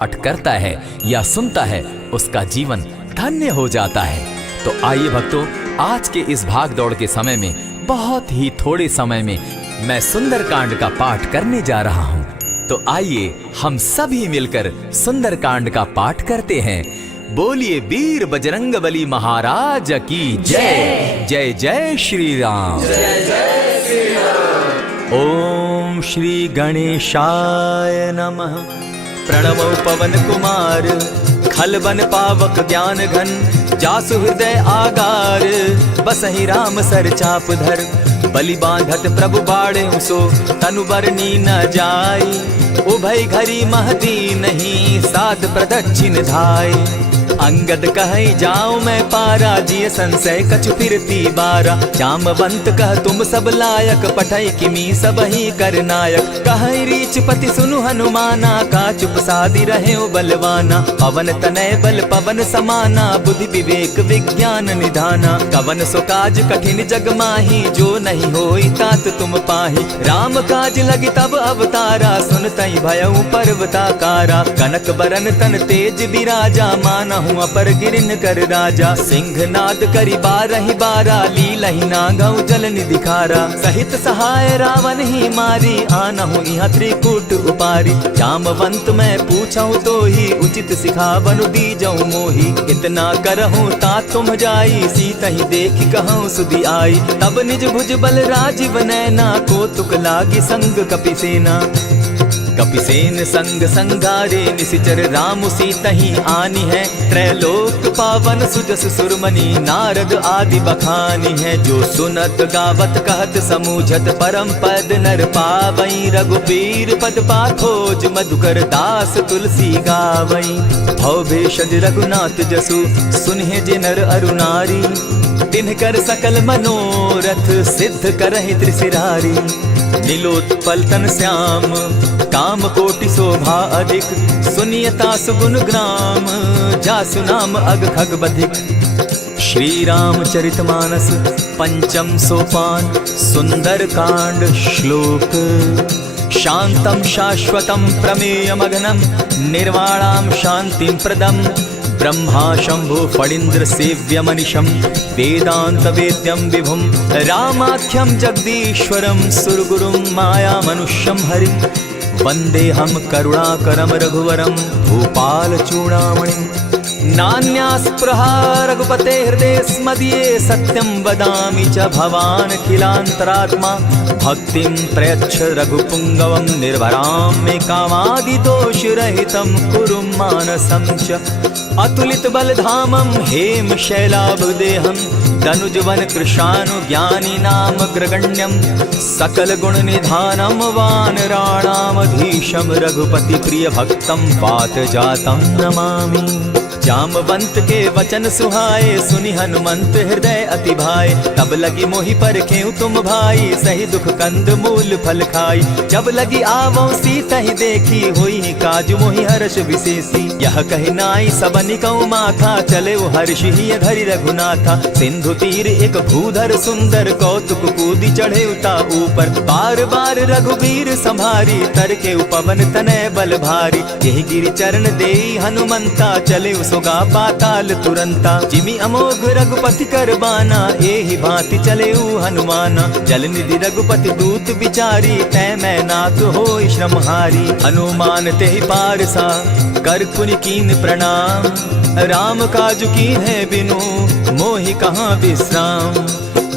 पाठ करता है या सुनता है उसका जीवन धन्य हो जाता है। तो आइए भक्तों, आज के इस भाग दौड़ के समय में बहुत ही थोड़े समय में मैं सुंदरकांड का पाठ करने जा रहा हूँ। तो आइए हम सभी मिलकर सुंदरकांड का पाठ करते हैं। बोलिए वीर बजरंगबली महाराज की जय। जय जय श्री राम। जय जय श्री राम। ओम श्री गणेशाय नमः। प्रणवो पवन कुमार, खलबन पावक ज्ञान घन, जासु हृदय आगार, बसहि राम सर चाप धर, बलि बांधत प्रभु बाढ़े सो, तनु बरनी न जाई, उभय घरी महदी नहीं, साध प्रदक्षिण धाई। अंगद कहे जाओ मैं पारा, जिय संशय कछु फिरती बारा, जामवंत कह तुम सब लायक, पठै किमी सब ही कर नायक। कहे रीच पति सुनु हनुमाना, का चुप सादी रहे बलवाना, पवन तनय बल पवन समाना, बुद्धि विवेक विज्ञान निधाना। कवन सो काज कठिन जग माही, जो नहीं होई तात तुम पाही। राम काज लगी तब अवतारा, सुनतई भयउ पर्वताकारा। कनक बरन तन तेज बिराजा, मानहु अपर गिरिन कर राजा। सिंहनाद करि बारहि बारा, लीलहि नागौ जल निधि खारा। सहित सहाय रावण ही मारी, आनहु इहाँ त्रिकूट उपारी। जामवंत मैं पूछऊं तो ही, उचित सिखावनु दीजऊं मोही। इतना करहूं तात तुम जाई, सीतहि देखि कहूं सुधि आई। तब निज भुज बल राजीव नैना, कौतुक लागी संग कपिसेना। कपिसेन संग संगारे, निशिचर राम सीतहि आनी है। त्रैलोक पावन सुजस सुरमणि, नारद आदि बखानी है। जो सुनत गावत कहत समूझत, परम पद नर पावई। रघुबीर पद पाथोज, मधुकर दास तुलसी गावई। भव भेषज रघुनाथ जसु, सुनहि जे नर अरु नारी। तिनकर सकल मनोरथ, सिद्ध करहि त्रिशिरारी। नीलोत्पल तन श्याम, काम कोटि शोभा अधिक। सुनियता सुगुन ग्राम, जासु नाम अग खग बधिक। श्री रामचरित मानस पंचम सोपान, सुंदर कांड श्लोक। शांतम शाश्वतम प्रमेयमघनम, निर्वाणाम शांतिम प्रदम। ब्रह्मा शंभु फणीन्द्र सेव्य मनिषम, वेदांत वेद्यम विभुम। रामाख्यम जगदीश्वरम, सुरगुरुम माया मनुष्यम हरिम। वंदे हम करुणाकरम रघुवरम, भूपाल चूड़ामणिम। नान्यास्पृहा रघुपते हृदय स्मदीये, सत्यं वदामि च भवान् खिलान्तरात्मा। भक्तिं प्रयच्छ रघुपुङ्गवं, निर्भरां मे कामादिदोषरहितं कुरु मानसं च। अतुलित बलधामं हेम शैलाभदेहं, दनुजवन कृशानु ज्ञानी नाम ग्रगण्यं। सकल गुण निधानं वानराणामधीशं, रघुपति प्रिय भक्तं वात जातं नमामि। जामवंत के वचन सुहाए, सुनि हनुमंत हृदय अति भाए। तब लगी मोहि परखेउ तुम भाई, सही दुख कंद मूल फल खाई। जब लगी आवो सीतहि देखी, होई काज मोहि हर्ष विशेषी। यह कहि नाई सबनि कौ माथा, चले वो हर्ष ही धरि रघुनाथा। सिंधु तीर एक भूधर सुंदर, कौतुक कूदि चढ़े उता ऊपर। बार बार रघुबीर संभारी, तर के पवन तनय बल भारी। यही गिरि चरण देई हनुमंता, चले सोगा पाताल तुरंता। जिमि अमोघ रघुपति कर बाना, एहि भांति चले हनुमाना। जल निधि रघुपति दूत बिचारी, तै मैं नाथ होई श्रमहारी। हनुमान तेहि पारसा, कर पुनि कीन प्रणाम। राम काज कीन है बिनु, मोहि कहाँ विश्राम।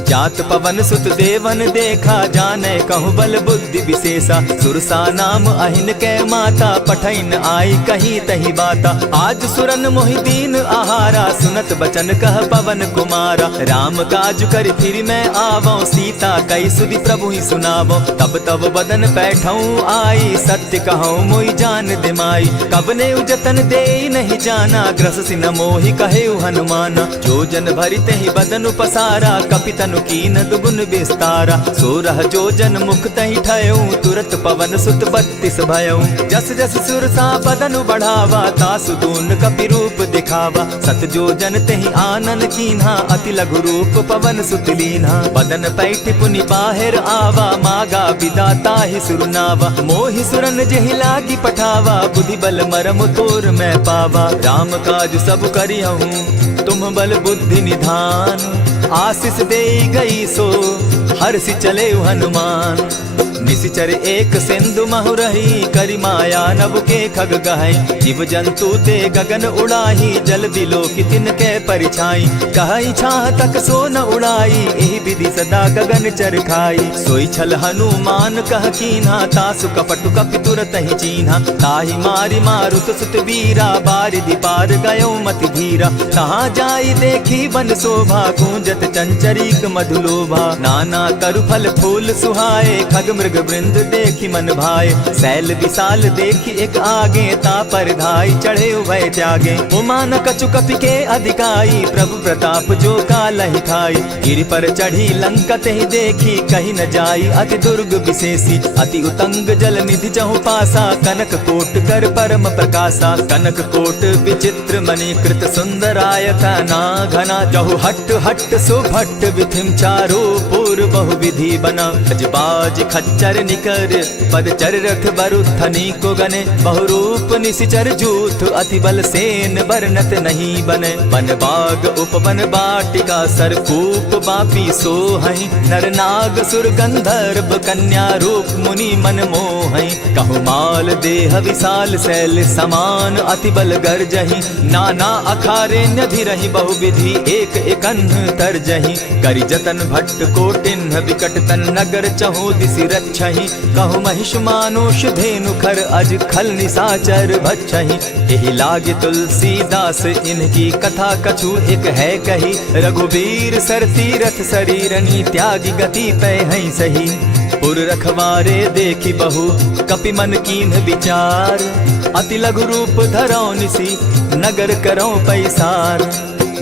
जात पवन सुत देवन देखा, जाने कहूँ बल बुद्धि विशेषा। सुरसा नाम अहिन कै माता, पठैन आई कहीं तही बाता। आज सुरन मोहि दीन आहारा, सुनत बचन कह पवन कुमारा। राम काज कर फिर मैं आवो, सीता कई सुधि प्रभु ही सुनावो। तब तब बदन बैठऊँ आई, सत्य कहूँ मोहि जान दिमाई। कबने उजतन दे नहीं जाना, ग्रस सिन मोहि कहे हनुमाना। जो जन भरिते ही बदन पसारा, कपितनु कीन दुगुन विस्तारा। 16 जोजन मुख तहि ठयऊ, तुरत पवन सुत 32 भयऊ। जस जस सुरसा बदन बढ़ावा, तासु दून कपि रूप दिखावा। 7 जोजन तेहि आनन कीन्हा, अति लघु रूप पवन सुत लीन्हा। बदन पैठ पुनि बाहिर आवा, मागा विदा ताहि सुरनावा। मोहि सुरन जेहि लागी पठावा, बुद्धि बल मरम तोर मैं पावा। राम काज सब करिहूँ तुम बल बुद्धि निधान, आशीष दे गई सो हर्षि चले हनुमान। निशिचर एक सिंधु महु रही, करि माया नभ के खग गहई। जीव जंतु ते गगन उड़ाही, जल बिलो की तिनके परिछाई। कहई छाह तक सो न उड़ाई, एहि विधि सदा गगन चर खाई। सोई छल हनुमान कह कीन्हा, तासु कपटु कपि तुरत ही चीन्हा। ताहि मारि मारुत सुत वीरा, बारिधि पार गयो मति धीरा। कहाँ जाई देखी वन शोभा, गूंजत चंचरीक मधुलोभा। नाना तरु फल फूल सुहाए, खग मृग वृंद देखी मन भाए। सैल विशाल देखी एक आगे, ता पर धाई चढ़े उभय त्यागे। उमान कछु कपि के अधिकाई, प्रभु प्रताप जो कालहि खाई। गिरि पर चढ़ी लंका तेहि देखी, कही न जाई अति दुर्ग विशेषी। अति उतंग जल निधि जहु पासा, कनक कोट कर परम प्रकाशा। कनक कोट विचित्र मणिकृत सुंदरायत ना घना। जहु हट हट सुभट विधिम चारो पूर्व बहु विधि बना। बाज खच्चर निकर पदचर रथ बरुथनी को गने। बहुरूप निशिचर जूथ अति बल सेन बरनत नहीं बने। वन बाग उपवन बाटिका सरकूप बापी सोहई। नर नाग सुर गंधर्व कन्या रूप मुनि मन मोहई। कहु माल देह विशाल शैल समान, अति बल गर्जही। नाना अखारे नधिरहि बहुविधि, एक एकन्ह तरजही। करि जतन भट्ट कोटिन्ह विकट तन नगर चहु दिसि रक्षहि। कहु महिष मानुष धेनु खर, अज खल निशाचर भक्षहि। एहि लागे तुलसीदास इनकी कथा, कछु एक है कही। रघुबीर सर तीरथ शरीरनी, त्यागी गति पै हई सही। पुर रखवारे देखी बहु, कपि मन कीन्ह विचार। अति लघु रूप धरौ निसी, नगर करौ पैसार।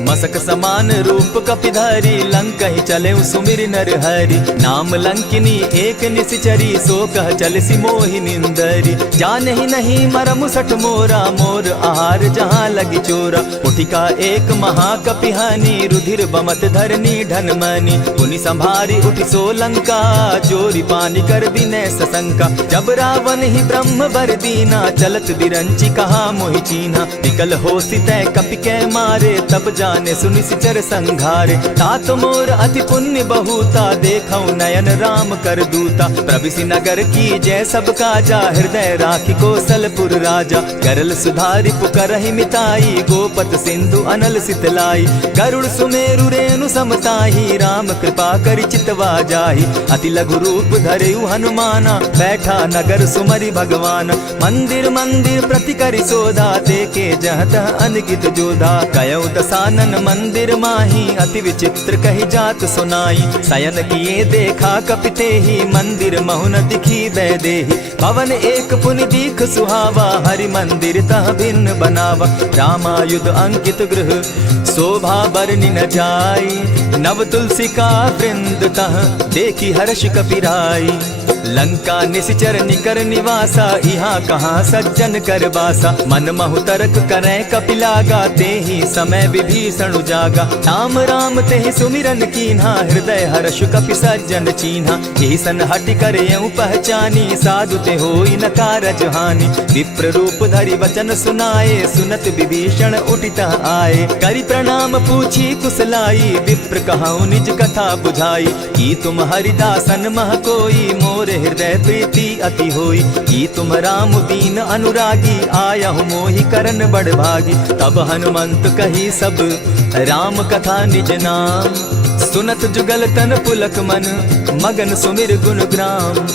मसक समान रूप कपिधारी, लंकहि चले सुमिर नर हरि। नाम लंकिनी एक निशिचरी, सो कह चलसी मोहि निंदरी। जानहि नहीं मरम सठ मोरा, मोर आहार जहाँ लगी चोरा। उठिका एक महाकपिहानी, रुधिर बमत धरनी ढनमनी। पुनि संभारी उठि सो लंका, जोरी पानी कर विनय सशंका। जब रावण ही ब्रह्म बर दीना, चलत बिरंची कहा मोहि चीन्हा। विकल होसि तै कपि कै मारे, तब जाने सुनि सिचर संघारे। तात मोर अति पुण्य बहुता, देखौ नयन राम कर दूता। प्रविशि नगर की जय सब काजा, हृदय राखी कौशलपुर राजा। गरल सुधारि पुकरहि मिताई, गोपत सिंधु अनल सितलाई। गरुड़ सुमेरु रेणु समताही, राम कृपा करि चितवा जाहि। अति लघु रूप धरेउ हनुमाना, बैठा नगर सुमरि भगवान। मंदिर मंदिर प्रति करि सोधा, देखे जह तह अनगित जोधा। कयौ दसानन मंदिर माही, अति विचित्र कही जात सुनाई। शयन किए देखा कपिते ही, मंदिर महु न दिखी बैदेही। भवन एक पुनि दीख सुहावा, हरि मंदिर तह भिन्न बनावा। रामायुध अंकित गृह, शोभा बरनि न जाई। नव तुलसी का वृंद तह, देखी हर्ष कपिराई। लंका निशिचर निकर निवासा, यहाँ कहाँ सज्जन कर बासा। मन महु तरक करै कपिलागा, तेहि समय विभीषण उजागा। राम राम तेहि सुमिरन कीन्हा, हृदय हर्ष कपि सज्जन चीन्हा। एहि सन हटि करयउ पहचानी, साधु ते होई न कारज हानि। विप्र रूप धरि वचन सुनाए, सुनत विभीषण उठितः आए। करि प्रणाम पूछी कुशलाई, विप्र कहउँ निज कथा बुझाई। की तुम हरिदासन मह कोई, मोर हृदय प्रीति अति होई। की तुम राम दीन अनुरागी, आयहु मोहि करन बड़ भागी। तब हनुमंत कही सब राम कथा निज नाम, सुनत जुगल तन पुलक मन, मगन सुमिर गुण ग्राम।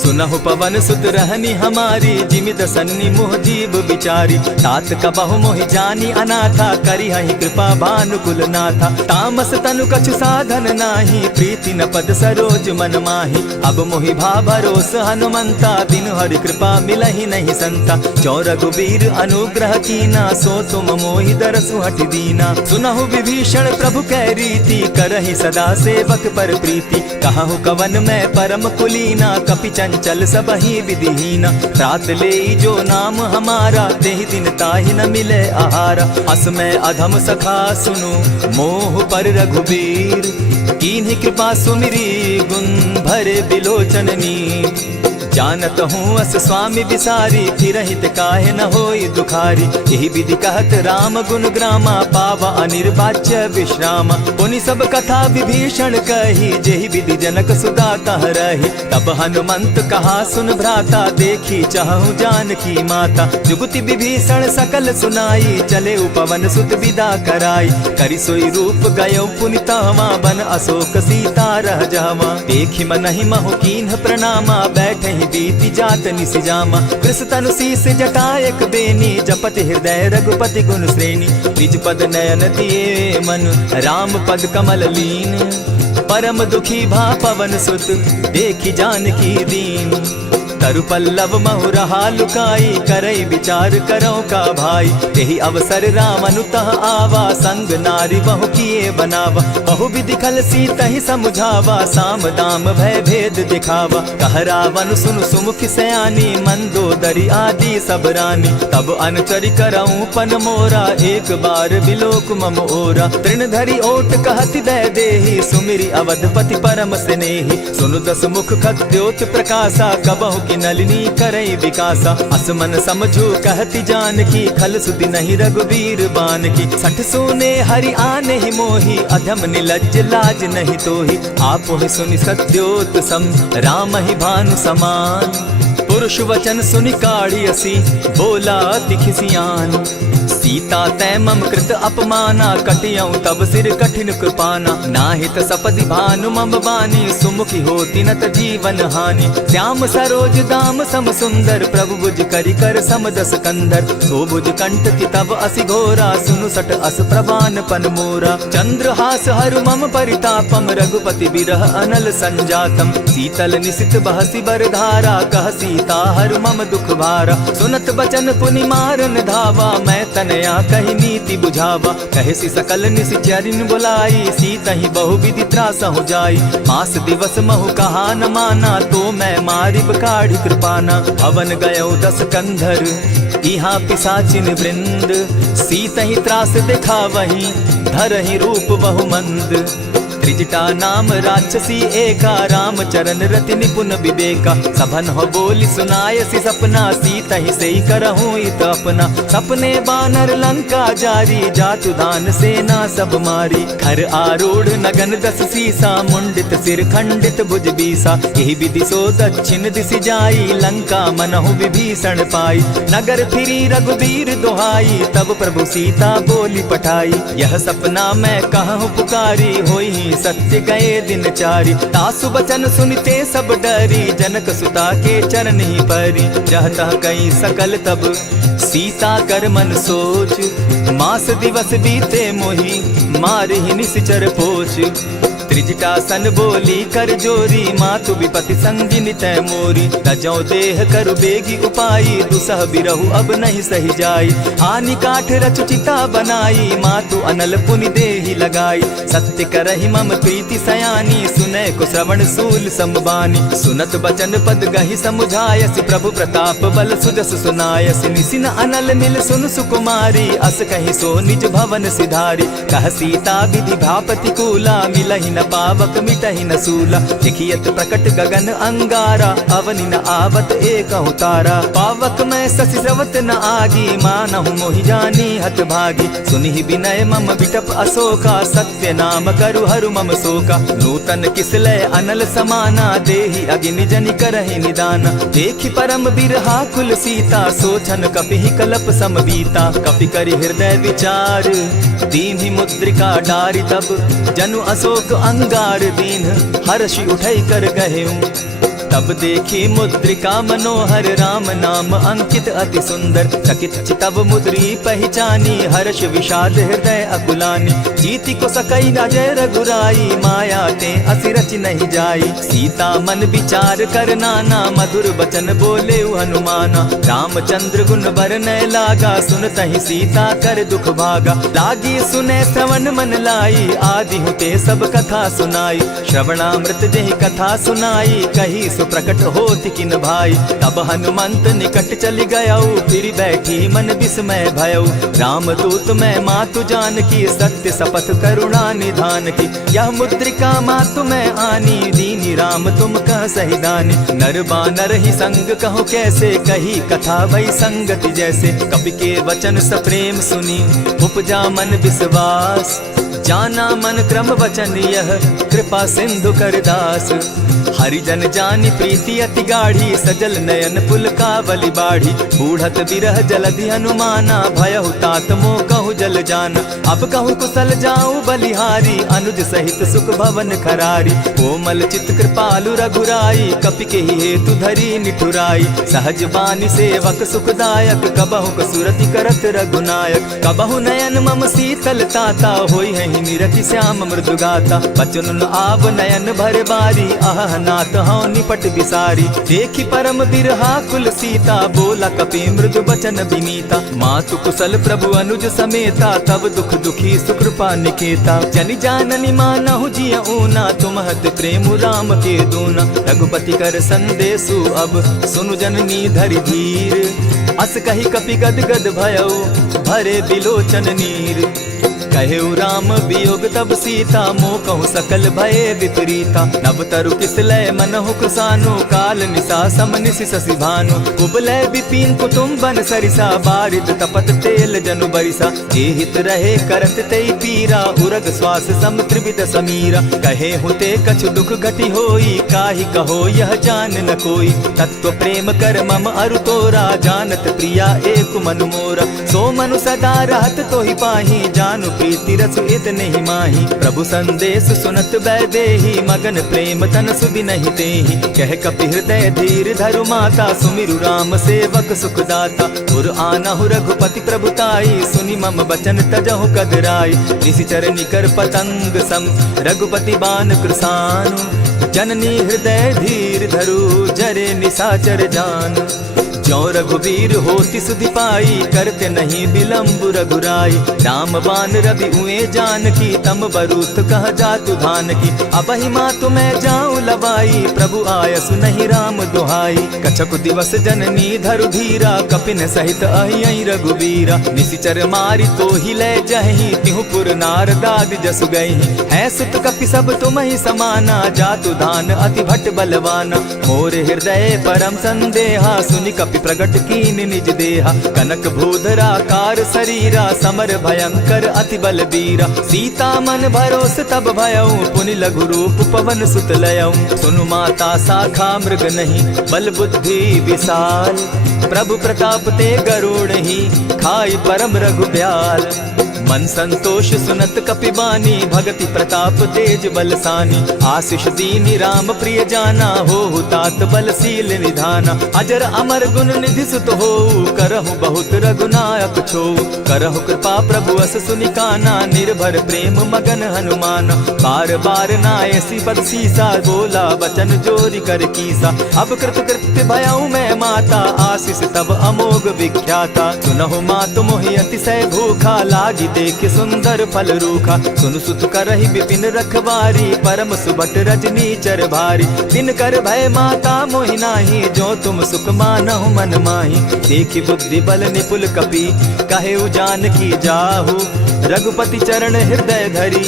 सुनहु पवन सुत रहनी हमारी, जिमित सन्नी मोह जीव विचारी। तात कबहु मोहि जानी अनाथा, करी हहि कृपा भानुकुल नाथा। तामस तनु कछु साधन नाही, प्रीति न पद सरोज मन माही। अब मोहि भा भरोस हनुमंता, बिनु हरि कृपा मिलहि नहीं संता। जो रघुबीर अनुग्रह कीना, सो तुम मोहि दरसु हठि दीना। सुनहु विभीषण प्रभु कै रीति, करहि सदा सेवक पर प्रीति। कहु कवन मैं परम कुलीना, कपि चंचल सबहि विधिहीना। रात ले जो नाम हमारा, तेहि दिन ताहि न मिले आहारा। अस मैं अधम सखा सुनु, मोह पर रघुबीर। कीन्ही कृपा सुमिरी, गुण भरे बिलोचन नीर। जानत हूँ अस स्वामी विसारी, फिरहित काहे न होई दुखारी। यही विधि कहत राम गुण ग्रामा, पावा अनिर्वाच्य विश्रामा। पुनि सब कथा विभीषण कही, जेहि विधि जनक सुता कह रही। तब हनुमंत कहा सुन भ्राता, देखी चाहूँ जानकी माता। जुगति विभीषण सकल सुनाई, चले पवन सुत विदा कराई। करि सोई रूप गयो पुनि तहवा, बन अशोक सीता रह जावा। देखी मनहि महु कीन्ह प्रणामा, बैठे बीति जात निसिजामा। कृष तनु शीस जटायक बेनी, जपति हृदय रघुपति गुण श्रेणी। निज पद नयन दिए मन, राम पद कमल लीन। परम दुखी भा पवन सुत, देखी जानकी दीन। तरु पल्लव महु रहा लुकाई, करई विचार करो का भाई। यही अवसर राम अनुतः आवा, संग नारी बहु किए बनावा। बहु विधि खल सीतहि समुझावा, साम दाम भय भेद दिखावा। कह रावण सुन सुमुख सयानी, मंदोदरी आदि सब रानी। तब अनुचरि करऊं पन मोरा, एक बार बिलोक मम ओरा। तृण धरि ओट कहति दय देहि, सुमिरि अवधपति परम स्नेही। सुनु दस मुख खद्योत प्रकाशा, कबहु की नलिनी करई विकासा। असमन समझो कहती जानकी, खल सुधि नहीं रघुबीर बान की। सठ सोने हरि आने ही मोही, अधम निलज्ज लाज नहीं तोही। आप ही सुनि सत्योत सम, राम ही भानु समान। पुरुष वचन सुनि काढ़ियसी, बोला अति खिसियान। सीता तै मम कृत अपमाना, कटियऊं तब सिर कठिन कृपाना। नाहित सपदि भानु मम बानी, सुमुखी होती न त जीवन हानि। श्याम सरोज दाम सम सुंदर, प्रभु भुज करि कर सम दस कंधर। सो भुज कंठ की तब असि घोरा, सुनु सट अस प्रवान पन मोरा। चंद्रहास हरु मम परितापम, रघुपति बिरह अनल संजातम। शीतल निशित बहसी बरधारा, कह सीता हरु मम दुख भारा। सुनत बचन पुनि मारन धावा, मैं तनया कही नीति बुझावा। कहे सकल निश्चरिन बुलाई, सीतहि बहु विधि त्रास हो जाई। मास दिवस महु कहा न माना, तो मैं मारिब काढ़ी कृपाना। भवन गयो दस कंधर, इहाँ पिशाचिन वृंद। सीतहि त्रास दिखावहि, धरहि रूप बहु मंद। त्रिजटा नाम राक्षसी एका, राम चरण रति निपुण विवेका। सभन हो बोली सुनायसी सपना, सीतहि सेई करहूँ इत अपना। सपने बानर लंका जारी, जातु दान सेना सब मारी। खर आरूढ़ नगन दस सीसा, मुंडित सिर खंडित भुज बीसा। यही विधि सो दक्षिण दिशि जाई, लंका मनहु विभीषण पाई। नगर फिरी रघुबीर दोहाई, तब प्रभु सीता बोली पठाई। यह सपना मैं कहूँ पुकारी, होई सत्य गए दिन चारी। तासु बचन सुनते सब डरी, जनक सुता के चरण ही परी। जहतः कई सकल तब सीता कर मन सोच, मास दिवस बीते मोही, मारहि निश्चर पोच। त्रिजटा सन बोली कर जोरी, मातु विपति संगिनी तै मोरी। तजौ देह करु बेगी उपाई, दुसह बिरहु अब नहीं सही जाई। आनी काठ रच चिता बनाई, मातु अनल पुनि देहि लगाई। सत्य करहि मम प्रीति सयानी, सुनै को श्रवण सूल संबानी। सुनत बचन पद गहि समुझायसि, प्रभु प्रताप बल सुजस सुनायसि। निसिन अनल मिल सुन सुकुमारी, अस कहि सो निज भवन सिधारी। कह सीता विधि भापति कूला, मिलहि न पावक मिटहि न सूला। देखियत प्रकट गगन अंगारा, अवनि न आवत एक तारा। पावक मैं शशि स्रवत न आगी, मानहु मोहि जानी हत भागी। सुनिहि विनय मम विटप अशोका, सत्य नाम करु हरु मम शोका। नूतन किसलय अनल समाना, देहि अगिनि जनि करहि निदाना। देखि परम बिरहा कुल सीता, सोचन कपिहि कलप सम बीता। कपि करि हृदय विचार, दीन्हि मुद्रिका डारि। तब जनु अशोक अंगार दीन, हर्षि उठै कर गहेऊं। तब देखी मुद्रिका मनोहर राम नाम अंकित अति सुंदर। चकित चितव मुद्री पहचानी हर्ष विषाद हृदय अकुलानी। जीति को सकई न जय रघुराई माया ते असि रच नहीं जाई। सीता मन विचार कर नाना मधुर बचन बोले हनुमाना। रामचंद्र गुण बरनय लागा सुनतहि सीता कर दुख भागा। लागी सुने श्रवण मन लाई आदि हुते सब कथा सुनाई। श्रवणामृत जहि कथा सुनाई कही सुप्रकट होत किन भाई। तब हनुमंत निकट चली गयऊ फिर बैठी मन विस्मय भयऊ। राम दूत मैं मातु जान की सत्य शपथ करुणा निधान की। यह मुद्रिका मातु मैं आनी दीनी राम तुम कह सही दानी। नर बानर ही संग कहो कैसे कही कथा वही संगति जैसे। कवि के वचन सप्रेम सुनी उपजा मन विश्वास। जाना मन क्रम वचन यह कृपा सिंधु कर दास। हरिजन जानी प्रीति अति गाढ़ी सजल नयन पुलकावली बाढ़ी। बूढ़त विरह जलधि हनुमाना भयहु तात मोह कहु जल जाना। अब कहु कुशल जाऊं बलिहारी अनुज सहित सुख भवन खरारी। कोमल चित कृपालु रघुराई कपि के ही हेतु धरी निठुराई। सहज बानी सेवक सुखदायक कबहु कसुरति करत रघुनायक। कबहु नयन मम शीतल ताता होई है निरति श्याम मृदु गाता। बचन आव नयन भर बारी आह नाथ हौ निपट बिसारी। देखी परम बिरहा कुल सीता बोला कपि मृदु बचन विनीता। मातु कुशल प्रभु अनुज समेता तब दुख दुखी सुकृपा निकेता। जनि जाननि मानहु जिय ऊना तुमहत प्रेम राम के दूना। रघुपति कर संदेशु अब सुनु जननी धरि धीर। अस कही कपि गद गद भयऊ भरे बिलोचन नीर। कहेउ राम वियोग तब सीता मोह कहूँ सकल भये विपरीता। नव तरु किसलय मनहु कृसानु काल निशा सम निशि शशि भानु। कुबलय विपिन कुटुम्बन सरिसा बारिद तपत तेल जनु बरिसा। जे हित रहे करत तेई पीरा उरग श्वास सम त्रिविध समीरा। कहे हुते कछु दुख घटी होई काहि कहो यह जान न कोई। तत्व प्रेम कर मम अरु तोरा जानत प्रिया एक मनु मोरा। सो मनु सदा रहत तो ही पाही जानु प्रीति रसु इतने ही माही। प्रभु संदेश सुनत वैदेही मगन प्रेम तन सुधि नहीं तेहि। कह कपि हृदय धीर धरु माता सुमिरु राम सेवक सुखदाता। उर आनहु रघुपति प्रभुताई सुनि मम बचन तजहु कदराई। निशिचर निकर पतंग सम रघुपति बान कृसानु। जननी हृदय धीर धरु जरे निशाचर जान। ज्यों रघुवीर होति सुधि पाई करते नहीं विलम्ब रघुराई। राम बान रवि उए जान की तम बरूथ कह जातु धान की। अबहि मातु मैं जाऊं लवाई प्रभु आयसु नहीं राम दुहाई। कछक दिवस जननी धरु धीरा कपिन सहित अहि रघुवीरा। निशिचर मारी तो ही ले जहि तिहु पुर नार दाद जसु गई। है सुत कपि सब तुम ही समाना जातु धान अति भट बलवाना। मोर हृदय परम संदेहा सुनि कपि प्रगट कीन निज देहा। कनक भूधराकार शरीरा समर भयंकर अति बल बीरा। सीता मन भरोस तब भयऊ पुनि लघु रूप पवन सुत लयऊ। सुनु माता शाखा मृग नहीं बल बुद्धि विशाल। प्रभु प्रताप ते गरुड़ ही खाई परम रघुब्याल। मन संतोष सुनत कपिबानी भगति प्रताप तेज बलसानी। आशीष दीनी राम प्रिय जाना हो तात बलशील निधाना। अजर अमर गुण निधि सुत हो करहु बहुत रघुनायक छो। करहु कृपा प्रभु अस सुनिकाना निर्भर प्रेम मगन हनुमान। बार बार नायसी पद सीसा बोला वचन जोरी कर कीसा। अब कृत कृत्य भयऊ मैं माता आशीष तब अमोघ विख्याता। सुनहु मातु मोहि अतिशय भूखा लागी देख सुंदर फल रूखा। सुन सुत करहि विपिन रखवारी परम सुबट रजनी चर भारी। दिन कर भय माता मोहि नाही जो तुम सुख मानहु मन माही। देखि बुद्धि बल निपुल कपि कहेउ जानकी जाहु। रघुपति चरण हृदय धरी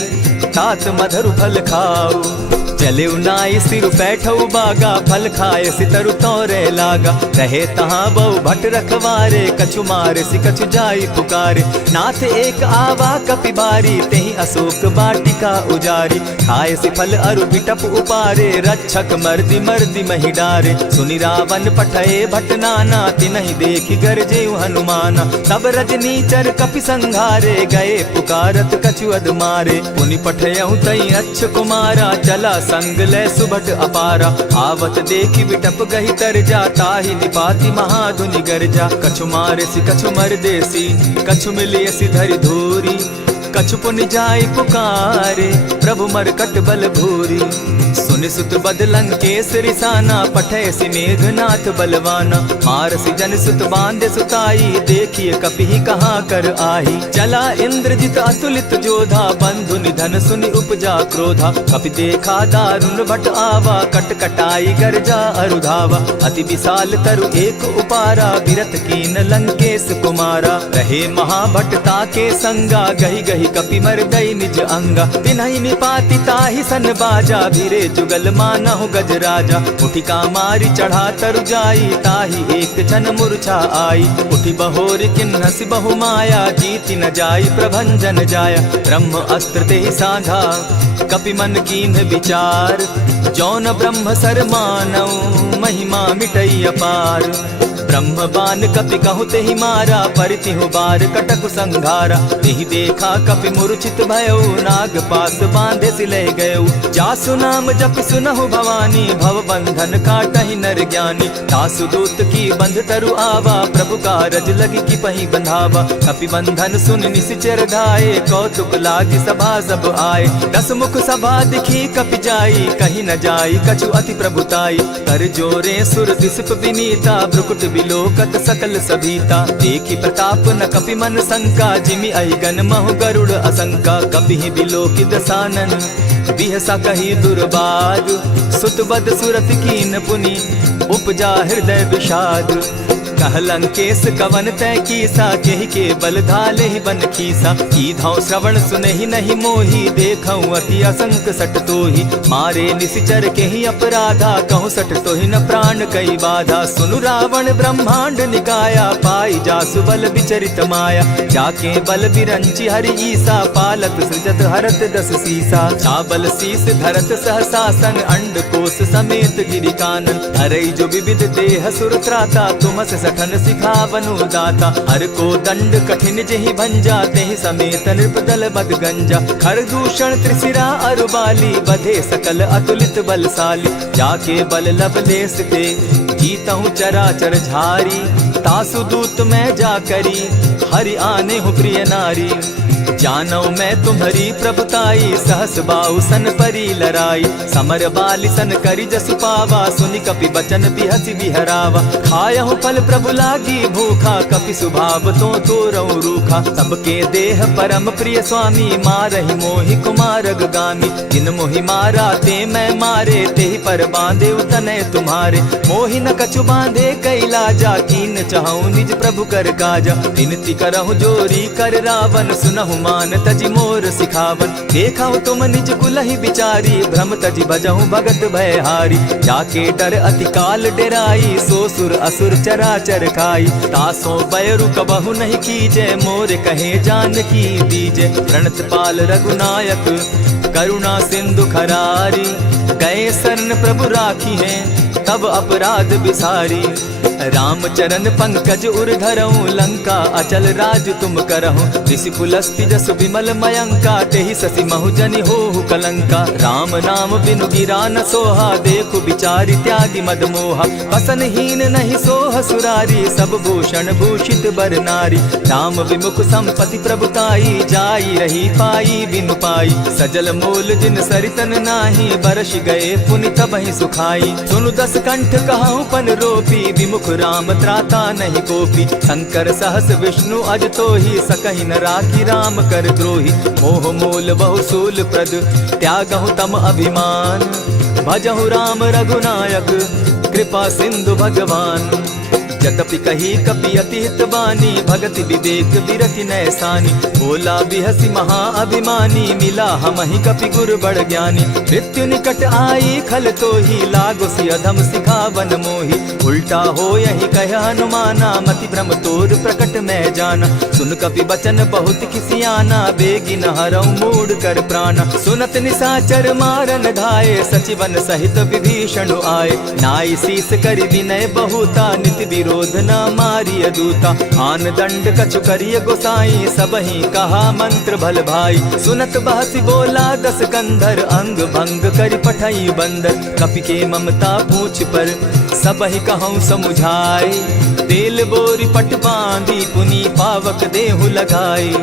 तात मधुर फल खाऊ। चले नाई सिर बैठऊ बागा फल खाए सितरु तोरे लागा। रहे तहाँ बहु भट रखवारे कछु मारे सि कछु जाई पुकारे। नाथ एक आवा कपि बारी तेहि अशोक बाटिका उजारी। खाए सि फल अरु बिटप उपारे रक्षक मर्दि मर्दि महि डारे। सुनि रावण पठए भट नाना तिनहि देखि गरजे हनुमाना। तब रजनीचर कपि संघारे गए पुकारत कछु अध मारे। पुनि पठयऊ तई अच्छ कुमारा चला संग ले सुभट अपारा। आवत देखी विटप गही तर जा, ताहि निपाति महाधुनि गर्जा। कछु मारेसी कछु मरदेसी, कछु मिलियसी धरि धूरी। कछु पुनि जाई पुकारे, प्रभु मरकट बल भूरी। सुनि सुत बद लंकेश रिसाना, पठैसी मेघनाथ बलवाना। मारसी जन सुत बांधे सुताई, देखिए कपि कहाँ कर आही। चला इंद्रजित अतुलित जोधा, बंधु निधन सुनि उपजा क्रोधा। कपि देखा दारुण भट आवा, कट कटाई गर्जा अरुधावा। अति विशाल तरु एक उपारा, विरत कीन लंकेश कुमारा। रहे महाभट ताके संगा, गही गही कपि मर्दई निज अंगा। तिन्हि निपाति ताहि सन बाजा, भिरे जुगल मानहु गजराजा। उठि कामारी चढ़ा तरु जाई, ताहि एक क्षण मूर्छा आई। उठि बहोर किन्हसि बहु माया, जीति न जाई प्रभंजन जाया। ब्रह्म अस्त्र तेहि साधा, कपि मन कीन्ह विचार। जौन ब्रह्म सर मानऊ, महिमा मिटई अपार। ब्रह्म बान कपि कहु तेहि मारा, परितिहु बार कटकु संघारा। तेहि देखा कपि मूर्छित भयउ, नाग पास बांधे सिलह गयउ। जासु नाम जपि सुनहु भवानी, भव बंधन काटहि नर ज्ञानी। तासु दूत की बंध तरु आवा, प्रभु कारज लगी कि पहि बंधावा। कपि बंधन सुन निसिचर धाये, कौतुक लागी सभा सब आए। दस मुख सभा दिखी कपि जाई, कहीं न जाई कछु अति प्रभुताई। कर जोरे सुर दिसप विनीता, ब्रुकुट बिलोकत सकल सभीता। देखी प्रताप न कपि मन शंका, जिमि अहिगन महु गरुड़ असंका। कपि बिलोकि दसानन, बिहसा कही दुर्बाद। सुत बद सुरत कीन पुनि, उपजा हृदय विषाद। कह लंकेश कवन तय कीसा, केहि के बल धाले ही बन खीसा। कीधौ श्रवण सुनहि नहीं मोही, देखऊं अति असंक सट तोही। मारे निसिचर केहि अपराधा, कहूँ सट तोहि न प्राण कई बाधा। सुनु रावण ब्रह्मांड निकाया, पाई जासु बल विचरित माया। जाके बल बिरंचि हरि ईसा, पालत सृजत हरत दस सीसा। चाबल शीस धरत सहसासन, अंड कोश समेत गिरि कानन। हरई जो विविध देह सुर त्राता, तुमस सठन सिखावनु दाता। हर को दंड कठिन जेहि भंजा, तेहि समेत नृपदल बद गंजा। खर दूषण त्रिशिरा अरुबाली, बधे सकल अतुलित बलशाली। जाके बल लवलेस ते, जीतहु चराचर झारी। तासु दूत मैं जा करी, हरि आने हूँ प्रिय नारी। जानो मैं तुम्हारी प्रभुताई, सहस बाहु सन परी लराई। समर बाली सन करी जसु पावा, सुनि कपि बचन बिहसि बिहरावा। खायहु फल प्रभु लागी भूखा, कपि सुभाव तो रहूं रूखा। सबके देह परम प्रिय स्वामी, मारहि मोहि कुमारग गामी। जिन मोहि मारा ते मैं मारे, तेहि पर बांधे उतने तुम्हारे। मोहि न कछु बांधे कैलाजा, कीन चाहूं निज प्रभु कर काजा। विनती करहु जोरी कर रावण, सुनहु मान तजि मोर सिखावन। देखाओ तुम निज कुलहि बिचारी, भ्रम तजि भजहु भगत भयहारी। जाके डर अति काल डेराई, सो सुर असुर चराचर खाई। तासो बैरु कबहु नहीं कीजे, मोर कहे जानकी दीजे। प्रणत पाल रघुनायक, करुणा सिंधु खरारी। गए शरण प्रभु राखी है, तब अपराध बिसारी। रामचरण पंकज उर धरऊं, लंका अचल राज तुम करहूं। ऋषि पुलस्ति जस विमल मयंका, तेहि ससि महु जनि होहु कलंका। राम नाम बिनु गिरा न सोहा, देखु बिचारी त्यागी मद मोहा। बसन हीन नहीं सोह सुरारी, सब भूषण भूषित बर नारी। राम विमुख संपति प्रभुताई, जाई रही पाई बिनु पाई। सजल मोल जिन सरितन नाही, बरस गए पुनि तबहि सुखाई। सुनु दस कंठ कहूँ पन रोपी, विमुख राम त्राता नहीं कोपी। शंकर सहस विष्णु अज तो ही, सकहि न राखी राम कर द्रोही। मोह मूल बहु सूल प्रद, त्यागहु तम अभिमान। भजहु राम रघुनायक, कृपा सिंधु भगवान। यद्यपि कही कपि अति हितवानी, भगति विवेक विरति नैसानी। बोला बिहसि महा अभिमानी, मिला हमहि कपि गुर बड़ ज्ञानी। मृत्यु निकट आई खल तो ही, लागो सि अधम सिखावन मोही। उल्टा हो यही कह हनुमाना, मति भ्रम तोर प्रकट मैं जाना। सुन कपि बचन बहुत खिसियाना, बेगी न हरऊं मूड कर प्राणा। सुनत निसाचर मारन धाये, सचिवन सहित विभीषण आए। नाई शीस करि विनय बहुता, नित विरोध क्रोध न मारिय दूता। आन दंड कछु करिय गोसाई, सबहि कहा मंत्र भल भाई। सुनत बहसी बोला दस कंधर, अंग भंग करि पठई बंदर। कपि के ममता पूछ पर, सबहि कहूँ समुझाई। तेल बोरी पट बांधी, पुनि पावक देहु लगाई।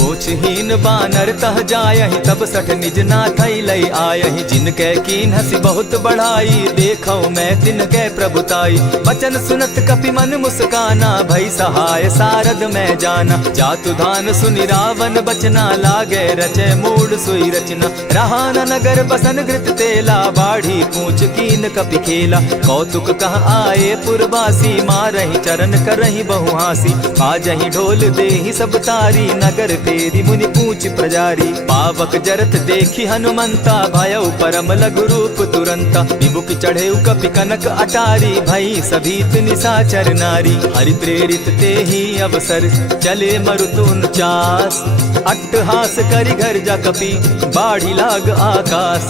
पूछहीन बानर तह जायहि, तब सठ निज नाथई लई आयहि। जिनके कीन हसी बहुत बढ़ाई, देखौ मैं तिनके प्रभुताई। बचन सुनत कपि मन मुस्काना, भई सहाय सारद मैं जाना। जातु धान सुनि रावण बचना, लागे रचे मूड सोई रचना। रहा न नगर बसन घृत तेला, बाढ़ी पूछ कीन कपि खेला। कौतुक कह आए पुरवासी, मारहि चरण करहि बहु हासी। बाजहि ढोल देहि सब तारी, नगर तेरी मुनि पूछ प्रजारी। पावक जरत देखी हनुमंता, भयउ परम लघु रूप तुरंता। विमुख चढ़े कपि कनक अटारी, भई सभीत निशाचर नारी। हरि प्रेरित ते ही अवसर, चले मरुतु 49। अट्टहास करि घर जा कपि, बाढ़ी लाग आकाश।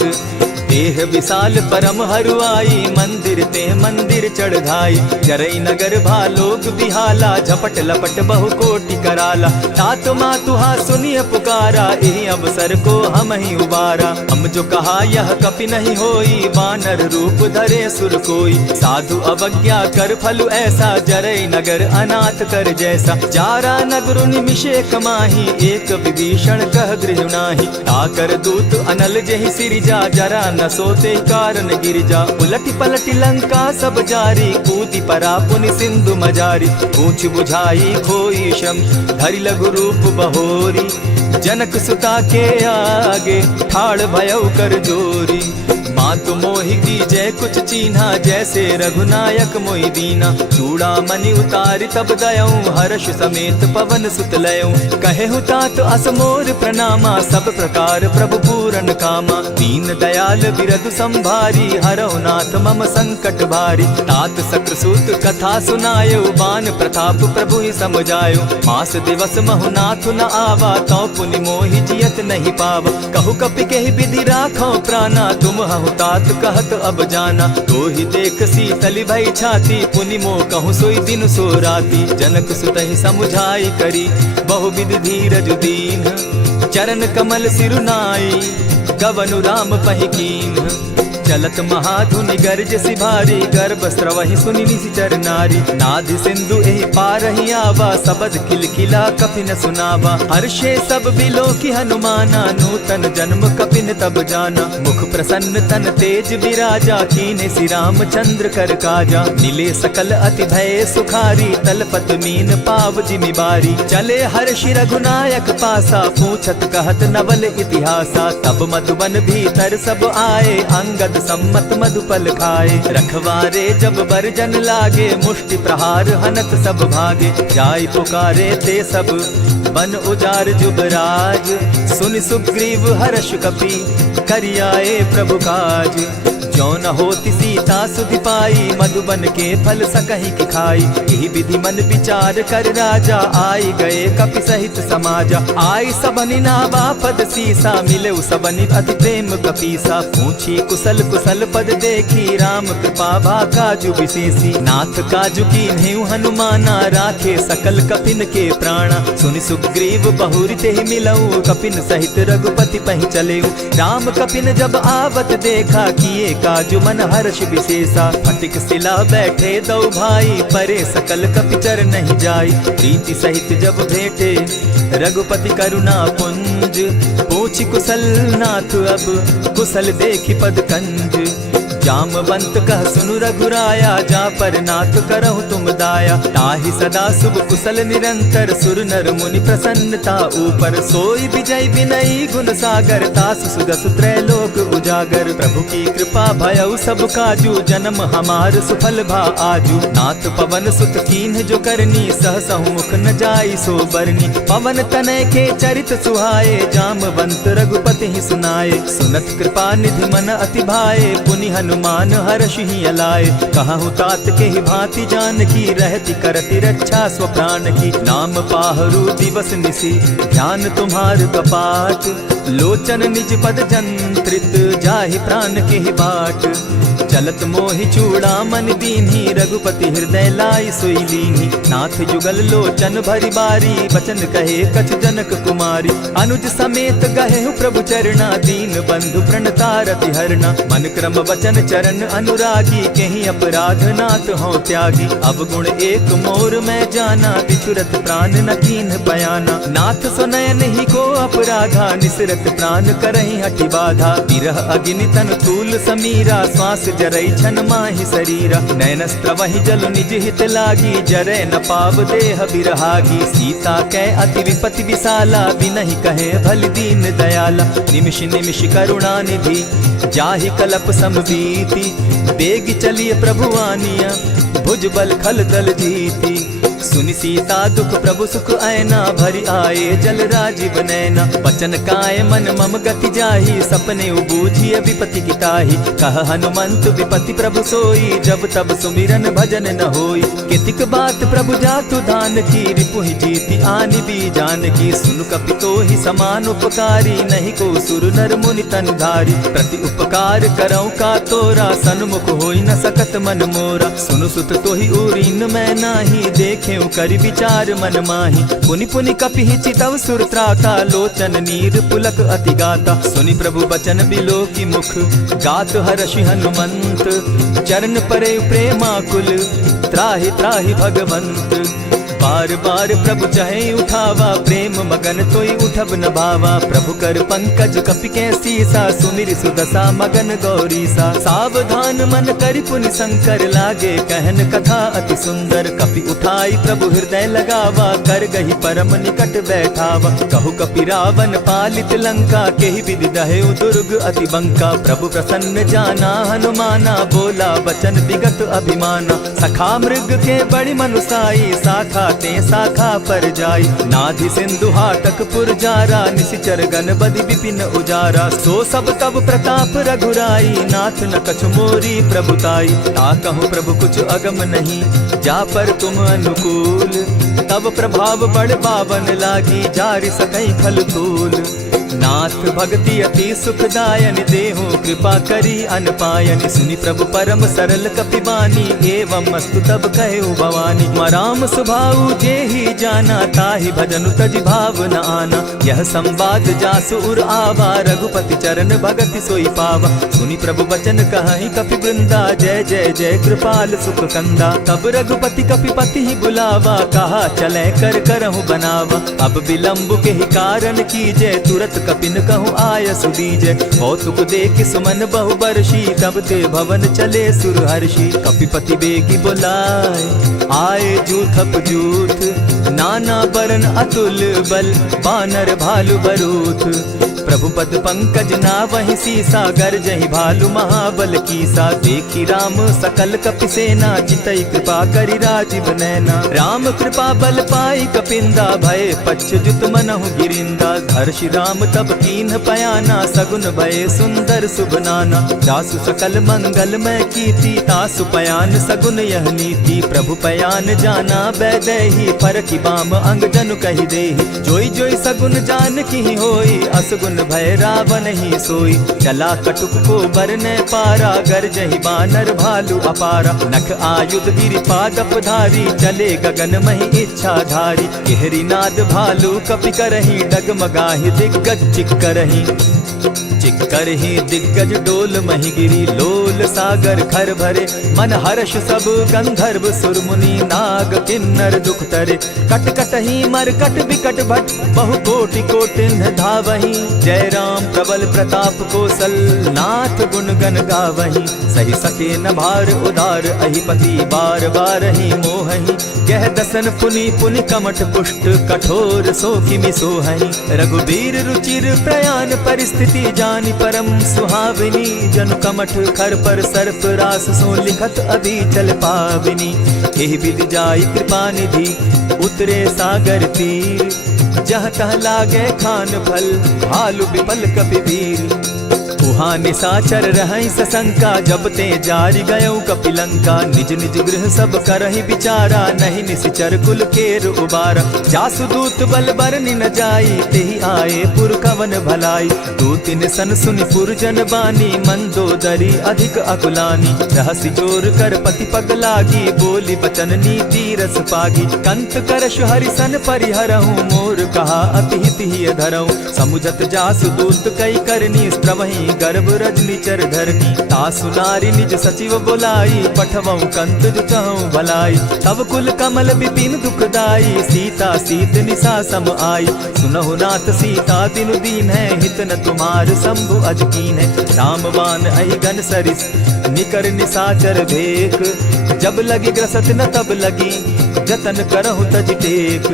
देह विशाल परम हरुआई, मंदिर ते मंदिर चढ़ाई। जरई नगर भालोग बिहाला, झपट लपट बहु कोटि कराला। तात मातुहा सुनिय पुकारा, एहि अवसर को हम ही उबारा। हम जो कहा यह कपि नहीं होई, वानर रूप धरे सुर कोई। साधु अवज्ञा कर फलु ऐसा, जरई नगर अनाथ कर जैसा। जारा नगर निमिषे कमाही, एक विभीषण कह गृह नाही। ताकर दूत अनल जेहि सिरिजा, जरा न सोते कारण गिरिजा। उलटी पलटी लंका सब जारी, कूदी परा पुनि सिंधु मजारी। पूछ बुझाई खोई शम, धरि लघु रूप बहोरी। जनक सुता के आगे, ठाड़ भयउ कर जोरी। मातु मोहि दीजै कुछ चीन्हा, जैसे रघुनायक मोहि दीना। चूड़ा मणि उतारि तब दयऊं, हर्ष समेत पवन सुत लयऊं। कहे तात असमोर प्रणामा, सब प्रकार प्रभु पूरन कामा। दीन दयाल बिरधु संभारी, हरौ नाथ मम संकट भारी। तात सक्रसूत कथा सुनायो, बान प्रताप प्रभु ही समझायो। मास दिवस महु नाथ न आवा, तौ पुनि मोहि जियत नहीं पावा। कहु कपि केहि विधि राखो प्राणा, तुम हहु तात कहत अब जाना। तो ही देख शीतली भई छाती, पुनि मो कहूँ सोई दिन सो राती। जनक सुतहि समुझाई करी, बहु विधि धीरज दीन। चरण कमल सिरुनाई, गवनु राम पहि कीन्ह। चलत महाधुनि गर्ज सिभारी, गर्भ स्रवहि सुनि निशिचर नारी। नादि सिंधु एहि पारहि आवा, सबद किलकिला कपि न सुनावा। हर्षे सब बिलोकी हनुमाना, नूतन जन्म कपि न तब जाना। मुख प्रसन्न तन तेज विराजा, कीन्हे श्री रामचंद्र कर काजा। मिले सकल अति भय सुखारी, तलपत मीन पाव जिमि बारी। चले हर्षि रघुनायक पासा, पूछत कहत नवल इतिहासा। तब मधुबन भीतर सब आए, अंगद सम्मत मधुपल खाए। रखवारे जब बरजन लागे, मुष्टि प्रहार हनत सब भागे। जाय पुकारे ते सब, बन उजार जुबराज। सुनि सुग्रीव हर्ष कपि, करियाए प्रभु काज। जो न होती सीता सुधि पाई, मधुबन के फल सकहि की खाई। यही विधि मन विचार कर राजा, आई गए कपि सहित समाजा। आई सबनि नावा पद सीसा, मिले सबनि अति प्रेम कपीसा। पूछी कुशल कुशल पद देखी, राम कृपा भा काजु विशेषी। नाथ काजु कीन्हेउ हनुमाना, राखे सकल कपिन के प्राणा। सुनि सुग्रीव बहुरि तेहि मिलऊ, कपिन सहित रघुपति पहि चलेऊ। राम कपिन जब आवत देखा, किए काजु मन हर्ष विशेषा। फटिक सिला बैठे दो भाई, परे सकल कपिचर नहीं जाई। प्रीति सहित जब भेटे, रघुपति करुणा पुंज। पूछि कुशल नाथ अब, कुशल देखि पद कंज। जामवंत कह सुनु रघुराया, जा पर नाथ करहु तुम दाया। ताहि सदा शुभ कुशल निरंतर, सुर नर मुनि प्रसन्नता ऊपर। सोई विजय विनयी गुण सागर, तास सुदस त्रैलोक उजागर। प्रभु की कृपा भयउ सब काजू, जन्म हमार सुफल भा आजू। नाथ पवन सुत कीन्ह जो करनी, सहसहु मुख न जाई सो बरनी। पवन तनय के चरित सुहाए, जामवंत रघुपति ही सुनाए। सुनत कृपा निधि मन अति भाए, पुनि हनुमान हर्षि ही अलाए। कहूँ तात के ही भांति जान की, रहती करती रक्षा स्वप्राण की। नाम पाहरु दिवस निसी, ध्यान तुम्हार कपाट। लोचन निज पद जंत्रित जाहि प्राण के ही बाट। चलत मोहि चूड़ामन दीन्ही रघुपति हृदय लाई सोई लीन्ही। नाथ जुगल लोचन भरी बारी बचन कहे कछ जनक कुमारी। अनुज समेत गहे प्रभु चरणा दीन बंधु प्रणतारति हरना। मन क्रम वचन चरण अनुरागी केहि अपराध नाथ हो त्यागी। अब गुण एक मोर मैं जाना बिछुरत प्राण न कीन्ह बयाना। नाथ सुनयन ही को अपराधा निसरत प्राण करहि हठि बाधा। विरह अग्नि तन तूल समीरा श्वास जरई छन माहि शरीरा। नयनस्त्र वही जल निज हित लागी जरै न पाव देह बिरहागी। सीता कै अति विपति विशाला बिनहि कहे भल दीन दयाला। निमिष निमिष करुणा निधि जाहि कलप समबीति। बेग चलिए प्रभु आनिया भुज बल खल दल जीती। सुनि सीता दुख प्रभु सुख ऐना भरी आए जल राजीव नैना। बचन काय मन मम गति जाहि सपने बूझिए विपति की ताहि। कह हनुमंत विपति प्रभु सोई जब तब सुमिरन भजन न होई। कितिक बात प्रभु जातु दान की रिपुहि जीति आनि भी जान की। सुन कपितो ही समान उपकारी नहीं को सुर नर मुनि तन धारी। प्रति उपकार करौ का तोरा सन्मुख होई न सकत मन मोरा। सुनु सुत तोहि उरीन मैं नाही देखे करि विचार मन माही। पुनि पुनि कपिहि चितव सुर त्राता लोचन नीर पुलक अति गाता। सुनि प्रभु बचन बिलो की मुख गात हर्षि हनुमंत। चरण परे प्रेमाकुल त्राहि त्राहि भगवंत। बार बार प्रभु चाहे उठावा प्रेम मगन तोई उठब न भावा। प्रभु कर पंकज कपि के सीसा सुमिर सुदशा मगन गौरीसा। सावधान मन करि पुनि शंकर लागे कहन कथा अति सुंदर। कपि उठाई प्रभु हृदय लगावा कर गही परम निकट बैठावा। कहु कपि रावण पालित लंका केहि विधि दहेउ दुर्ग अति बंका। प्रभु प्रसन्न जाना हनुमाना बोला वचन विगत अभिमाना। सखा मृग के बड़ी मनुसाई शाखा ते शाखा पर जाई। नाधि सिंधु हाटक पुर जारा निशिचर गण बदि विपिन उजारा। सो सब तब प्रताप रघुराई नाथ न कछु मोरी प्रभुताई। ताकहु प्रभु कुछ अगम नहीं जा पर तुम अनुकूल। तब प्रभाव बड़ पावन लागी जारि सकई फल फूल। नाथ भक्ति अति सुखदायन देहु कृपा करी अनपायन। सुनि प्रभु परम सरल कपिबानी एवं मस्तु तब कहु भवानी। राम सुभाऊ जेहि जाना ताहि भजनु तजि भाव न आना। यह संवाद जासु उर आवा रघुपति चरण भगति सोई पावा। सुनि प्रभु बचन कहि कपि वृंदा जय जय जय कृपाल सुख कंदा। तब रघुपति कपिपति ही बुलावा कहा चले कर करहु बनावा। अब विलंब के ही कारण कीजय तुरत कपिन कहूँ आय सुदीजय। कौतुक देख सुमन बहु बरसी तब ते भवन चले सुर हर्षि। कपिपति बेगी बुलाए आए जूथप जूथ। नाना बरन अतुल बल बानर भालु बरूथ। प्रभु पद पंकज ना वही सीसा गरजहि भालु महाबल कीसा। देखी राम सकल कपि सेना चितई कृपा करि राजीव नैना। राम कृपा बल पाई कपिंदा भय पच्युत मनहु गिरिंदा। हर्षि राम तब कीन्ह पयाना सगुन भय सुंदर शुभ नाना। जासु सकल मंगलमय कीर्ति तासु पयान सगुन यह नीति। प्रभु पयान जाना बैदेही फरकि बाम अंग जनु कहि देहि। जोई जोई सगुन जान की होई असगुन भय रावण ही सोई। चला कटुक को बरने पारा गरजहि बानर भालु अपारा। नख आयुध गिरि पादप धारी चले गगन महि इच्छा धारी। केहरी नाद भालु कपि करहि डगमगाहि दिग्गज चिक्करहि। चिक्करहि दिग्गज डोल महि गिरी लोल सागर खर भरे। मन हर्ष सब गंधर्व सुर मुनि नाग किन्नर दुख तरे। कट कटहि मरकट विकट भट बहु कोटि कोटिन्ह धावहि। जय राम प्रबल प्रताप कौशल नाथ गुण गण गावहि। सही सके न भार उदार अहिपति बार बार ही मोहहि। कह दसन पुनि पुनि कमठ पुष्ट कठोर सो किमि सोहहि। रघुबीर रुचिर प्रयाण परिस्थिति जानि परम सुहाविनी। जनु कमठ खर पर सर्प रास सो लिखत अभी चल पाविनी। एहि विधि जाई कृपा निधि उतरे सागर तीर। जहाँ तह लागे खान फल भालु विपल कपि वीर। उहाँ निशाचर रहई सशंका, जब ते जारी गयऊ कपिलंका। निज निज गृह सब करहि विचारा, नहीं निशिचर कुल केर उबारा। जासुदूत बल बरनि न जाई, तेहि आए पुर कवन भलाई। दो तिन सन सुनि पुरजन बानी, मंदोदरी अधिक अकुलानी। रहसि जोर कर पति पग लागी, बोली बचन नीति रस पागी। कंत करश हरिसन परिहरहूँ, मोर कहा अति हित ही धरऊँ। समुझत जासुदूत कई करनी, स्त्रवहि गर्भ रजनी चर धरनी। तासु नारी निज सचिव बोलाई, पठवऊँ कंत जो चहूँ भलाई। तब कुल कमल विपिन दुखदाई, सीता सीत निशा सम आई। सुनहु नाथ सीता दिनु दीन है, हित न तुम्हार शंभु अजकीन है। रामबान अहिगन सरिस निकर निशाचर भेक, जब लगी ग्रसत न तब लगी जतन करहु तज टेक।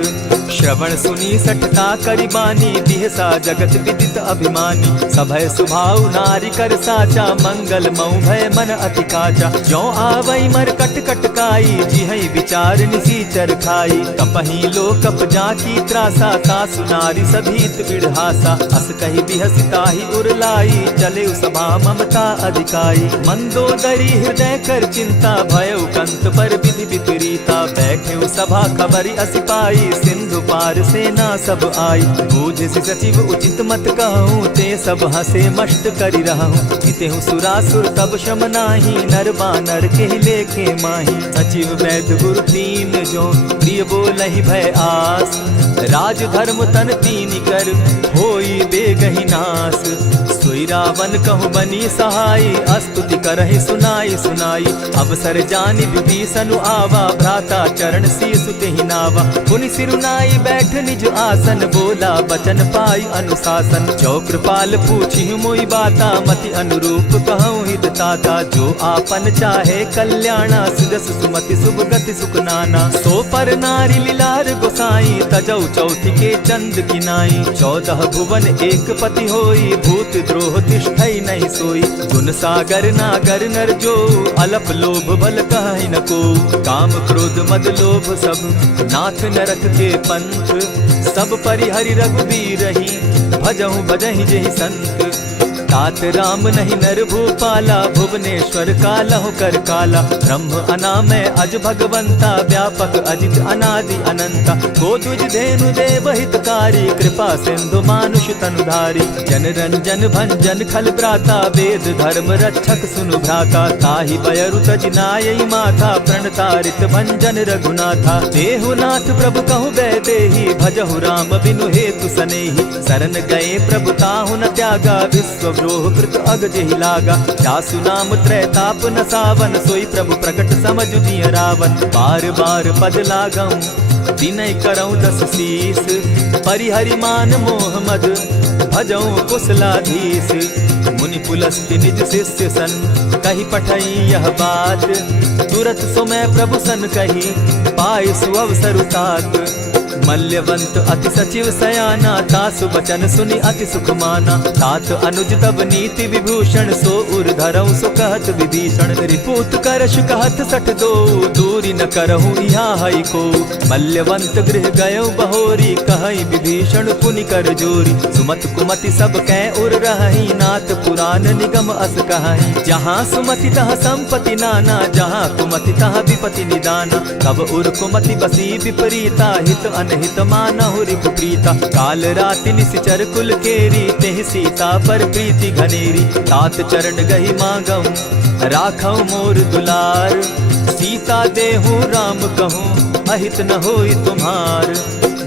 श्रवण सुनी सठता करिबानी, बिहसा जगत विदित अभिमानी। सभय सुभाव नारी कर साचा, मंगल मऊ भय मन अति काचा। जो आवई मर कट कट काई, जिहई विचार निसीचर खाई। कपही लो कप जाकी त्रासा, तासु नारी सभीत बिढ़ासा। अस कही बिहसिता ही उरलाई, चले सभा ममता अधिकाई। मंदोदरी हृदय कर चिंता, भयउ कंत पर विधि विपरीता। बैठे सभा खबरी असी पाई, सिंधु पार सेना सब आई। बूझ सचिव उचित मत कहूँ, ते सब हसे मष्ट करि रहूँ। इतेहु सुरासुर तब शम नाही, नर बानर के लेखे माही। सचिव वैद्य गुरु तीन जो, प्रिय बोलहि भय आस। राज धर्म तन तीन कर, होई बेगहि नास। सोई रावण कहु बनी सहाय, अस्तुति करहि सुनाई सुनाई। अवसर जानि विभीषण आवा, भ्राता चरण शीस तेहि नावा। पुनि सिरुनाई बैठ निज आसन, बोला बचन पाई अनुशासन। जो कृपाल पूछि मोई बाता, मति अनुरूप कहूँ हित ताता। जो आपन चाहे कल्याणा, सुजस सुमति शुभ गति सुख नाना। सो पर नारी लीलार गोसाई, तजौ चौथि के चंद किनाई। 14 भुवन एक पति होई, भूत द्रोह तिष्ठई नहीं सोई। गुण सागर नागर नर जो, अलप लोभ बल कहि न को। काम क्रोध मद लोभ सब, नाथ नरक के पंथ। सब परिहरि रघुबीरहि, भजहु भजहि जेहि संत। तात राम नहीं नर भूपाला, भुवनेश्वर कालहु कर काला। ब्रह्म अनामय अज भगवंता, व्यापक अजित अनादि अनंता। गोद्विज धेनु देव हितकारी, कृपा सिंधु मानुष तनुधारी। जन रंजन भंजन खल भ्राता, वेद धर्म रक्षक सुनु भ्राता। ताहि बयरु तज नायई माथा, प्रणतारित भंजन रघुनाथा। देहुनाथ प्रभु कहु बैदेही, भजहु राम बिनु हेतु सनेही। शरण गए प्रभु ताहु न त्यागा, विश्व द्रोह कृत अग जेहि लागा। जासु नाम त्रैताप न सावन, सोई प्रभु प्रकट समझ जिय रावण। बार बार पद लागऊं, विनय करऊं 10 शीस। परिहरि मान मोह मद, भजऊं कुशलाधीश। मुनि पुलस्ति निज शिष्य सन, कही पठई यह बात। तुरत सुमय प्रभु सन कही, पाय सुअवसर तात। मल्यवंत अति सचिव सयाना, तासु बचन सुनि अति सुख माना। तात अनुज तब नीति विभूषण, सो उर धरऊं सो कहत विभीषण। रिपुत करश कहत सठ दो, दूरी न करहूँ यहाँ हई को। मल्यवंत गृह गयऊ बहोरी, कहई विभीषण पुनि कर जोरी। सुमत कुमति सब कै उर रहई, नाथ पुराण निगम अस कहई। जहाँ सुमति तहाँ संपत्ति नाना, जहाँ कुमति तहाँ विपति निदाना। तब उर कुमति बसी विपरीता, हित अनहित मानहु रिपु प्रीता। काल राति निशिचर कुल केरी, तेहि सीता पर प्रीति घनेरी। तात चरण गहि मांगऊं, राखऊं मोर दुलार। सीता देहूँ राम कहूँ, अहित न होई तुम्हार।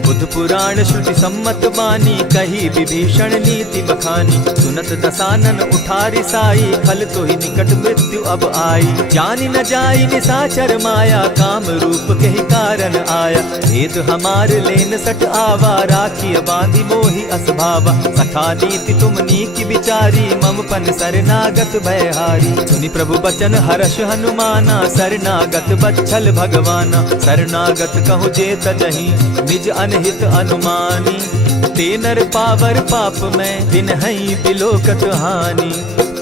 बुध पुराण श्रुति सम्मत बानी, कही विभीषण नीति बखानी। सुनत दसानन उठारी साई, खल तो ही निकट मृत्यु अब आई। जानि न जाई निशाचर माया, काम रूप के ही कारण आया। भेद हमार लेन सट आवा, राखी बांधी मोहि असभावा। सखा नीति तुम नीकी विचारी, मम पन शरणागत भयहारी। सुनि प्रभु बचन हर्ष हनुमाना, शरणागत बच्छल भगवाना। शरणागत कहु जे तजहि, निज अनहित अनुमानी। ते नर पावर पाप में, दिन हई बिलोकत हानि।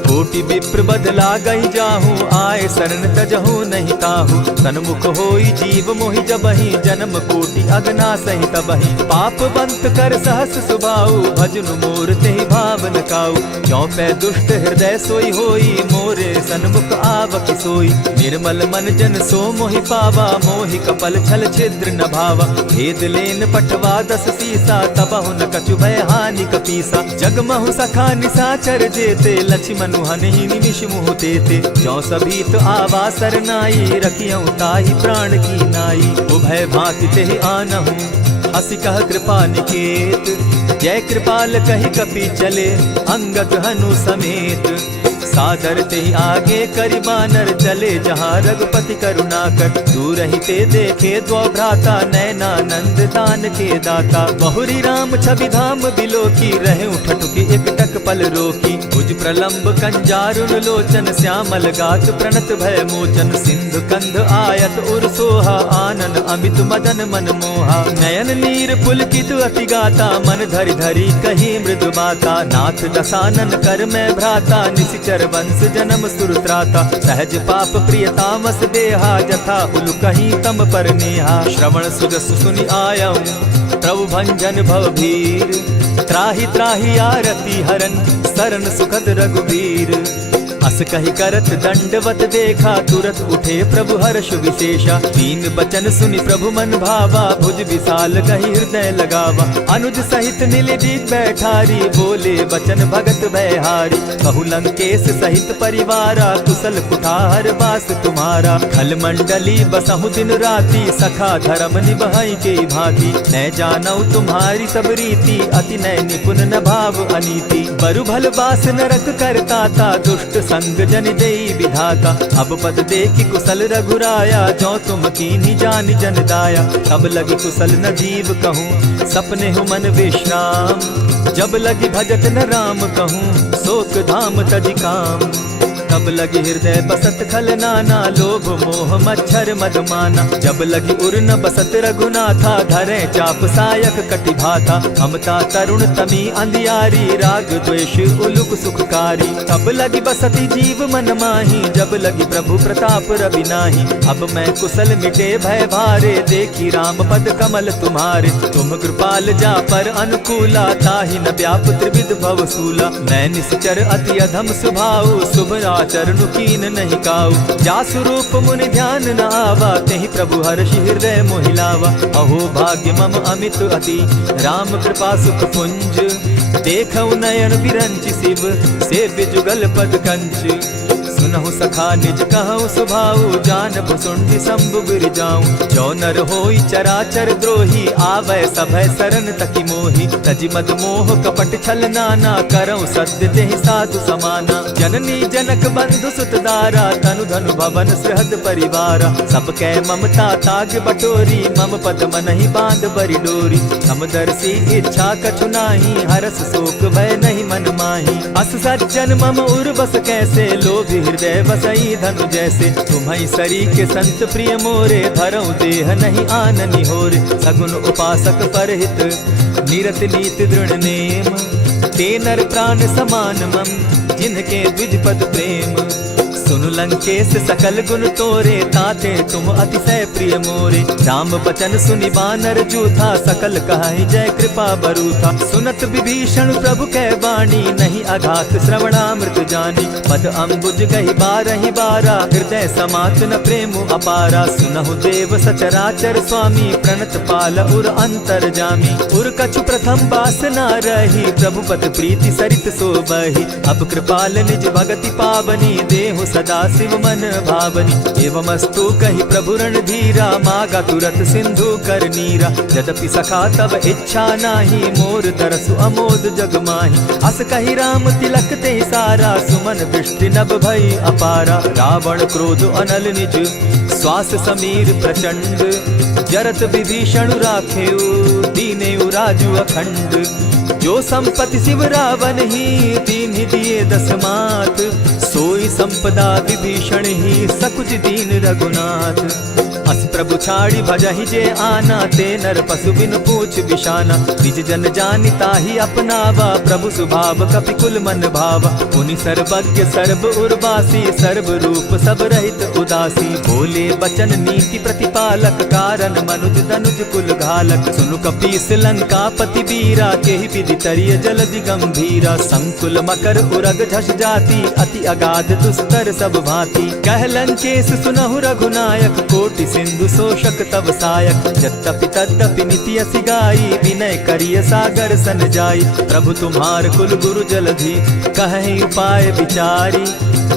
कोटि विप्र बदला गई जाहूँ, आए शरण तजहूँ नहीं ताहू। सन्मुख होई जीव मोहि जबहि, जन्म कोटि अगना सही तबहि। पाप बंत कर सहस सुभाऊ, भजनु मोर तेहि भावन काऊ। क्यों पै दुष्ट हृदय सोई होई, मोरे सन्मुख आवक सोई। निर्मल मन जन सो मोहि पावा, मोहि कपल छल छिद्र न भावा। भेद लेन पठवा 10 सीसा, तबहु न कछु भय हानि कपीसा। जगमहु सखा निसाचर जेते, लक्ष्मनु हनहि निमिष मुह तेते। जो सभीत आवा सरनाई, रखियऊ ताहि प्राण की नाई। उभय भांति तेहि आनहु, हसी कह कृपा निकेत। जय कृपाल कहि कपि चले, अंगद हनु समेत। सादर तेहि आगे करि बानर चले, जहाँ रघुपति करुणाकर। दूर ही ते देखे द्वौ भ्राता, नैनानंद दान के दाता। बहुरी राम छवि धाम बिलोकी, रहे ठठुकी एक टक पल रोकी। भुज प्रलंब कंजारुन लोचन, श्यामल गात प्रणत भय मोचन। सिंधु कंध आयत उर सोहा, आनन अमित मदन मन मोहा। नयन नीर पुलकित अति गाता, मन धरि धरि कही मृदु बाता। नाथ दसानन कर मैं भ्राता, निशिचर वंश जन्म सुरत्राता। सहज पाप प्रिय तामस देहा, जथा उलु कहीं तम पर नेहा। श्रवण सुजस सुनि आयऊं, प्रभु भंजन भव भीर। त्राहि त्राहि आरती हरन, सरन सुखद रघुबीर। अस कहि करत दंडवत देखा, तुरत उठे प्रभु हर्ष विशेषा। दीन बचन सुनि प्रभु मन भावा, भुज विशाल कहि हृदय लगावा। अनुज सहित नीलदीप बैठारी, बोले बचन भगत भयहारी। कहु लंकेश सहित परिवारा, कुशल कुठार बास तुम्हारा। खल मंडली बसहु दिन राति, सखा धर्म निभाई के भांति। मैं जानऊ तुम्हारी सब रीति, अति नय निपुण न भाव अनीति। बरु भल बास नरक करताता, दुष्ट संग जन देई विधाता। अब पद देखि कुशल रघुराया, जो तुम कीन्ही जान जन दाया। तब लगी कुशल न जीव कहूँ, सपने हो मन विश्राम। जब लगी भजत न राम कहूँ, शोक धाम तज काम। तब लगी हृदय बसत खल नाना, लोभ मोह मच्छर मद माना। जब लगी उर न बसत रघुनाथा, धरे चाप सायक कटि भाता। ममता तरुण तमी अंधियारी, राग द्वेष उलुक सुखकारी। तब लगी बसती जीव मन माही, जब लगी प्रभु प्रताप रवि नाही। अब मैं कुशल मिटे भय भारे, देखी राम पद कमल तुम्हारे। तुम कृपाल जा पर अनुकूला, ताहि न व्याप त्रिविध भव सूला। मैं निश्चर अति अधम सुभाऊ, शुभ चरणु कीन नहीं काऊ। जासु रूप मुनि ध्यान न आवा, तेहि प्रभु हर्षि हृदय मोहिलावा। अहो भाग्य मम अमित अति, राम कृपा सुख पुंज। देखऊ नयन बिरंचि शिव, सेव्य जुगल पद कंच। सुनहु सखा निज कहूँ सुभाऊ, जानब सुंडि शंभु गिर जाऊं। जो नर होई चराचर द्रोही, आवे सभय शरण तकी मोही। तजि मद मोह कपट छल नाना, करऊँ सत्य तेहि साधु समाना। जननी जनक बंधु सुत दारा, तनु धनु भवन सृहद परिवारा। सब कै ममता ताग बटोरी, मम पद मनहि बांध बरि डोरी। समदर्शी इच्छा कछु नाही, हरस शोक भय नहीं मन माही। अस सज्जन मम उर बस कैसे, लोभी हृदय बसई धनु जैसे। तुम्हि सरी के संत प्रिय मोरे, धरऊ देह नहीं आननि होरे। सगुन उपासक परहित, निरत नीति दृढ़ नेम। ते नर प्राण समान मम, जिनके द्विज पद प्रेम। सुनु लंकेश सकल गुण तोरे, ताते तुम अतिशय प्रिय मोरे। राम बचन सुनि बानर जूथा, सकल कहाई जय कृपा बरूथा। सुनत विभीषण प्रभु कै वाणी, नहीं अघात श्रवणामृत जानी। पद अम्बुज गहि बारहि बारा, हृदय समात न प्रेम अपारा। सुनहु देव सचराचर स्वामी, प्रणत पाल उर अंतर जामी। उर कछु प्रथम बास न रही, प्रभु पद प्रीति सरित सोबहि। अब कृपाल निज भगति पावनी, देहु सदा शिव मन भावनी। एवमस्तु कहि प्रभु रणधीरा, मागा तुरत सिंधु कर नीरा। यद्यपि सखा तब इच्छा नाही, मोर तरसु अमोद जग माही। अस कहि राम तिलक ते सारा, सुमन दृष्टि नभ भई अपारा। रावण क्रोध अनल निज, श्वास समीर प्रचंड। जरत विभीषण राखेउ, दीनेउ राजु अखंड। जो संपत्ति शिव रावण ही, दीन्हि दिए 10 मात। सोई संपदा विभीषण ही, सकुच दीन रघुनाथ। अस प्रभु छाड़ी भजहि जे आना, ते नर पशु बिन पूछ पूछ बिशाना, निज जन जानि ताहि अपनावा, प्रभु स्वभाव कपि कुल मन भावा। मुनि सर्वज्ञ सर्व उर्वासी, सर्व रूप सब रहित उदासी, बोले बचन नीति प्रतिपालक, कारण मनुज धनुज कुल घालक। सुनु कपीस लंकापति वीरा, केहि विधि तरिय जलधि गंभीरा। संकुल मकर उरग झष जाति, अति अगाध दुस्तर सब भांति। कह लंकेश सुनहु रघुनायक, कोटि सिंधु शोषक तब सायक। यद्यपि तद्यपि निति असि गाई, विनय करिय सागर सन जाई। प्रभु तुम्हार कुल गुरु जलधि, कहि उपाय विचारी।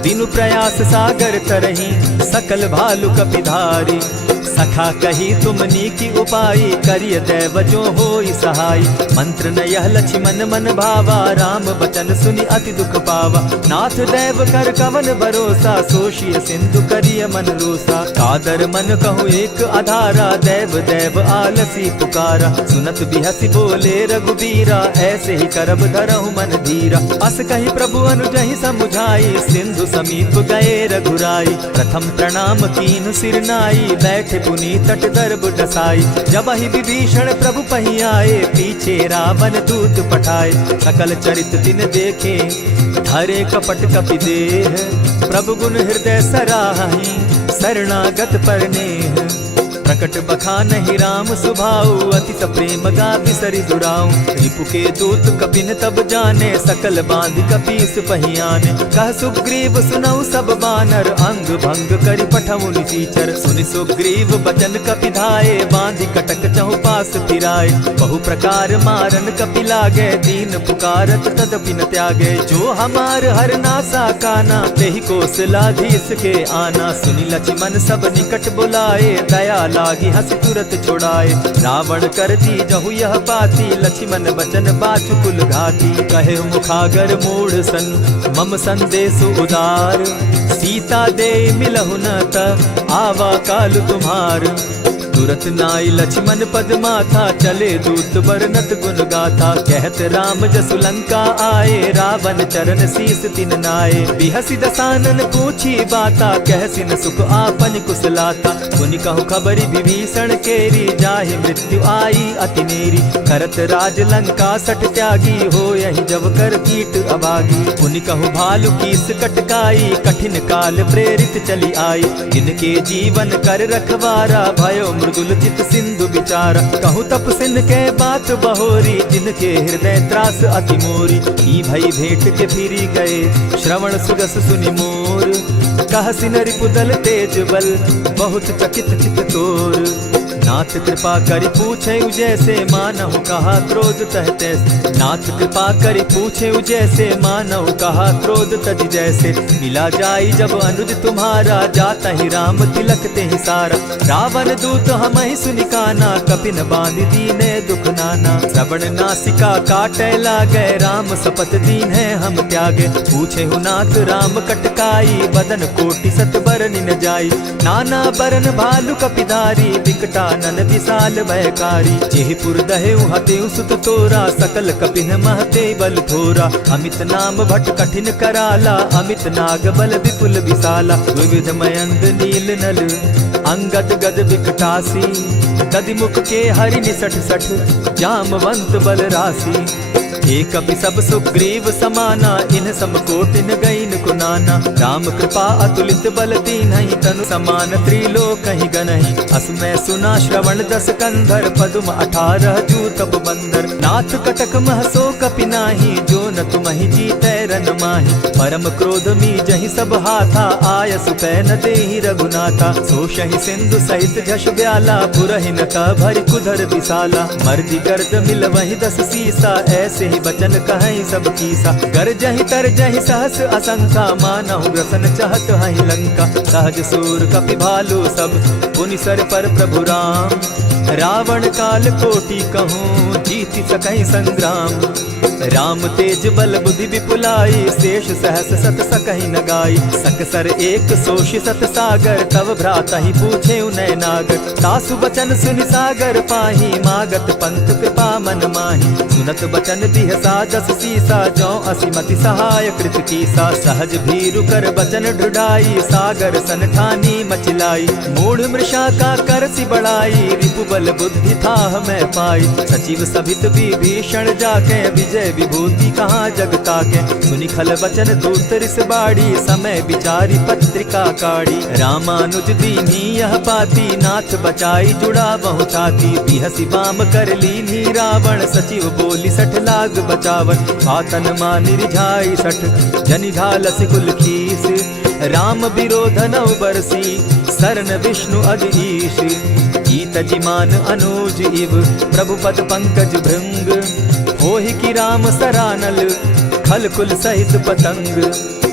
दिनु प्रयास सागर तरही, सकल भालु कपिधारी। सखा कही तुमनी की उपाय, करिय दैव जो होई सहाय। मंत्र न यह लक्ष्मण मन भावा, राम बचन सुनि अति दुख पावा। नाथ दैव कर कवन भरोसा, सोशिय सिंधु करिय मन रोसा। कादर मन कहूँ एक आधारा, दैव दैव आलसी पुकारा। सुनत बिहसी बोले रघुबीरा, ऐसे ही करब धरहु मन धीरा। अस कही प्रभु अनुजहि समुझाई, सिंधु समीप गए रघुराई। प्रथम प्रणाम कीन सिर नाई, बैठे पुनि तट दर्भ डसाई। जब ही विभीषण प्रभु पही आए, पीछे रावण दूत पठाए। सकल चरित तिन देखे, धरे कपट कपि देह। प्रभु गुण हृदय सराहि, शरणागत पर नेह। प्रकट बखानहि राम सुभाऊ, अति सप्रेम गा बिसरि दुराऊ। रिपु के दूत कपिन तब जाने, सकल बांधि कपीस पहियाने। कह सुग्रीव सुनऊ सब बानर, अंग भंग करि पठऊ निसीचर। सुनि सुग्रीव बचन कपि धाये, बांधि कटक चहु पास फिराए। बहु प्रकार मारन कपि लागे, दीन पुकारत तदपि न त्यागे। जो हमार हर नासा काना, तेहि कौशलाधीश के आना। सुनि लक्ष्मण सब निकट बुलाए, दया लागी हंस तुरत छुड़ाए। रावण कर दी जहु यह पाती, लक्ष्मण बचन बाचु कुल घाती। कहे मुखागर मूढ़ सन, मम संदेश उदार। सीता दे मिलहु न त, आवा काल तुम्हार। तुरत नाई लक्ष्मण पद माथा, चले दूत बरनत गुण गाथा। कहत राम जसु लंका आए, रावण चरण शीस तिन नाये। बिहसि दसानन पूछी बाता, कहसिन सुख आपन कुशलाता। मुनि कहु खबरि विभीषण केरी, जाहि मृत्यु आई अति नेरी। करत राज लंका सठ त्यागी, हो यही जब कर कीट अभागी। मुनि कहु भालु कीस कटकाई, कठिन काल प्रेरित चली आई। जिनके जीवन कर रखवारा, भयो मृदुल चित सिंधु विचारा। कहूँ तपसिन के बात बहोरी, जिनके हृदय त्रास अति मोरी। की भई भेंट के फिरी गए, श्रवण सुगस सुनि मोर। कहसिन रिपुदल तेज बल, बहुत चकित चित तोर। नाथ कृपा करि पूछे जैसे, मानहु कहा क्रोध तह तैसे। नाथ कृपा करि पूछे जैसे, मानहु कहा क्रोध तज जैसे। मिला जाई जब अनुज तुम्हारा, जाता ही राम तिलक ते ही सारा। रावण दूत हम ही सुनि काना, कपिन बांधि दीने दुख नाना। श्रवण नासिका काटे लागे, राम सपत दीन है हम त्यागे। पूछे हु नाथ राम कटकाई, बदन कोटि सत बरनि न जाई। नाना बरन भालु कपिधारी, विकटा नन विशाल भयकारी। जेहिपुर दहेउ हतेउ सुत तोरा, सकल कपिन महते बल थोरा। अमित नाम भट कठिन कराला, अमित नाग बल विपुल विशाला। विविध मयंद नील नल, अंगद गद विकटासी। दधिमुख के हरि निसठ सठ, जामवंत बल राशि। एक कपि सब सुग्रीव समाना, इन सम कोटिन गईन कुनाना। राम कृपा अतुलित बल तीन्हि, तनु समान त्रिलोक ही गनहि। असमय सुना श्रवण दस कंधर, पदुम 18 जूतप बंदर। नाथ कटक महसो कपि नाही, जो न तुमहि जीतै रन माहि। परम क्रोध मी जहि सब हाथा, आयसु पै न देहि रघुनाथा। सोषहि सिंधु सहित झष ब्याला, पुरहिन का भरि कुधर विशाला। मर्दि गर्द मिल वहि 10 सीसा, ऐसे बचन कहीं सब कीसा। गरजहि तरजहि सहस असंख्या, मानहु ग्रसन चहत हहि लंका। सहज सूर कपि भालु सब, पुनि सर पर प्रभु राम। रावण काल कोटि कहूँ, जीति सकहि संग्राम। राम तेज बल बुद्धि विपुलाई, शेष सहस सत सकहि न गाई। सकसर एक सोष सत सागर, तव भ्राता ही पूछे उनय नागर। तासु बचन सुनि सागर पाही, मागत पंथ कृपा मन माही। सुनत बचन बिहसा जस सीसा, जौ असीमति सहाय कृत कीसा। सहज भीरु कर बचन ढुढ़ाई, सागर सन ठानी मचिलाई। मूढ़ मृषा का कर सी बढ़ाई, रिपु बल बुद्धि थाह मैं पाई। सचिव सभित विभीषण जाके, विजय विभूति कहाँ जग ताके। सुनि खल बचन दूत रिस बाड़ी, समय विचारी पत्रिका काढ़ी। रामानुज दीन्ही यह पाती, नाथ बचाई जुड़ा बहु छाती। बिहसी बाम कर लीन्ही रावण, सचिव बोली सठ लाग बचावन। आतन मानि रिझाई सठ, जनि ढालसि कुल खीस। राम विरोध नौ बरसी, सरन विष्णु अधीश। ईत जिमान अनुज इव, प्रभु पद पंकज भृंग। होहि की राम सरानल, खल कुल सहित पतंग।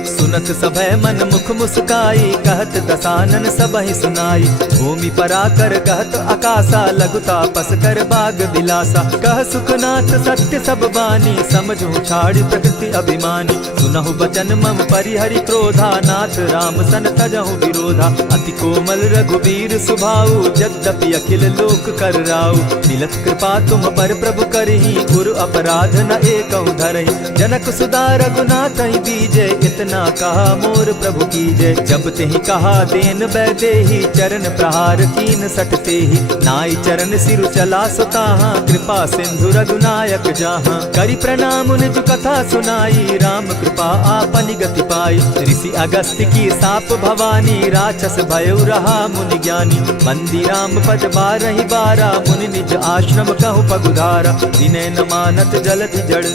सुनत सभय मन मुख मुस्काई, कहत दसानन सबहि सुनाई। भूमि पराकर कहत आकाशा, लघु तापस कर बाग बिलासा। कह सुखनाथ सत्य सब बानी, समझू छाड़ प्रकृति अभिमानी। सुनहु बचन मम परिहरि क्रोधा, नाथ राम सन तजहु विरोधा। अति कोमल रघुबीर सुभाऊ, यद्यपि अखिल लोक कर राऊ। मिलत कृपा तुम पर प्रभु करही, गुरु अपराध न एकहु धरहि। जनक सुदा रघुनाथ ही बीजे, इतना कहा मोर प्रभु की जय। जब ते ही कहा देन बैदेही, चरण प्रहार कीन सटते ही। नाई चरण सिरु चला सुताहा, कृपा सिंधु रघुनायक जाहा। करि प्रणाम निज कथा सुनाई, राम कृपा आपनि गति पाई। ऋषि अगस्त की साप भवानी, राक्षस भयउ रहा मुनि ज्ञानी। बंदी राम पद बारहि बारा, मुनि निज आश्रम कहु पगुधारा। विनय न मानत जलधि जड़,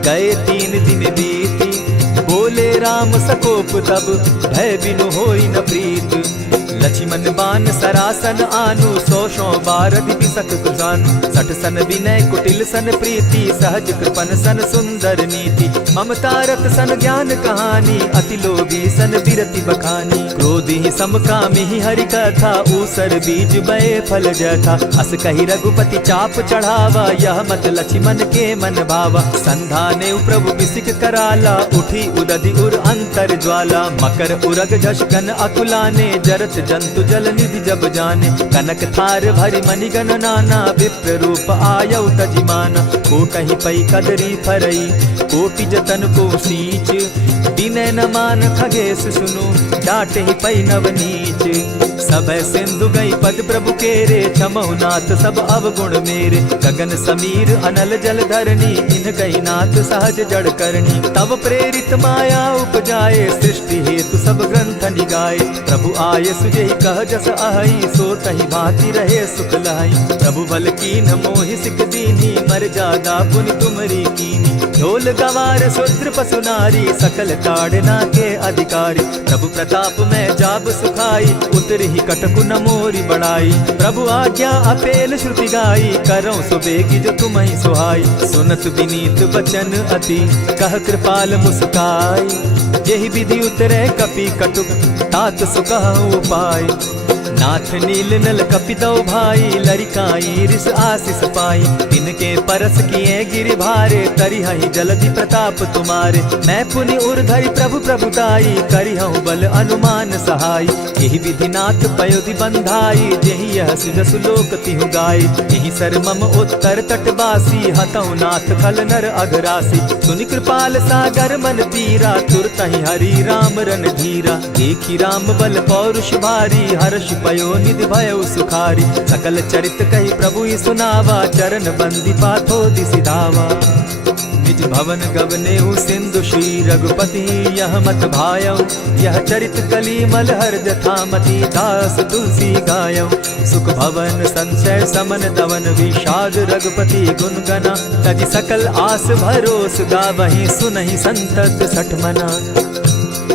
गए 3 दिन बीती। बोले राम सकोप तब, भय बिनु होई न प्रीत। लक्ष्मण बान सरासन आनु, 100 बारधि बिसक कुजानु। 60 सन विनय कुटिल सन प्रीति, सहज कृपन सन सुंदर नीति। ममता रत सन ज्ञान कहानी, अति लोभी सन बिरति बखानी। क्रोधि समकामी हरि कथा, ऊसर बीज बये फल जथा। अस कही रघुपति चाप चढ़ावा, यह मत लक्ष्मण के मन भावा। संधाने प्रभु बिसिक कराला, उठी उदधि उर अंतर ज्वाला। मकर उरग झशकन अकुलाने, जरत जंतु जल निधि जब जाने। कनक थार भरि मणिगण नाना, विप्र रूप आयौ तजिमाना। कोटहि पै कदरी फरई, कोटि जतन को सींच। विनय न मान खगेश सुनु, डांटहि पै नवनीच। सब सिंधु गई पद प्रभु केरे, क्षमहु नाथ सब अवगुण मेरे। गगन समीर अनल जल धरनी, इन गई नाथ सहज जड़ करनी। तब प्रेरित माया उपजाए, सृष्टि हेतु सब ग्रंथ निगाए। प्रभु आय सुजेहि कह जस अहई, सो तहि भांति रहे सुख लहई। प्रभु बल कीन मोहि सिख दीनी, मर्यादा पुनि तुमरी कीनी। ढोल गवार शूद्र पशु नारी, सकल ताड़ना के अधिकारी। प्रभु प्रताप में जाब सुखाई, उतरहि कटकु न मोरी बड़ाई। प्रभु आज्ञा अपेल श्रुति गाई, करौ सो बेगी जो तुम्हि सुहाई। सुनत विनीत बचन अति, कह कृपाल मुस्काई। जेहि विधि उतरे कपि कटुक, तात सुकहु उपाय। नाथ नील नल कपितौ भाई, लरिकाई रिस आशीष पाई। तिनके परस किए गिरि भारे, तरिहहि जलधि प्रताप तुम्हारे। मैं पुनि उर्धरि प्रभु प्रभुताई, करिहु बल अनुमान सहाय। यही विधि नाथ पयोधि बंधाई, जेहि यह सुजसु लोक तिहु गाई। यही सर मम उत्तर तटवासी, हतौ नाथ खल नर अघरासी। सुनि कृपाल सागर मन पीरा, तुरतहि हरि राम रन धीरा। देखी राम बल पौरुष भारी, हर्ष पयो निधि भयउ सुखारी। सकल चरित कही प्रभु ही सुनावा, चरण बंदी पाथो दिसि धावा। निज भवन गवनेहु सिंधु श्री रघुपति, यह मत भायौ। यह चरित कली मलहर जथामति, दास तुलसी गायौ। सुख भवन संशय समन दवन, विषाद रघुपति गुण गना। तजि सकल आस भरोस, गावहि सुनहि संतत सठ मना।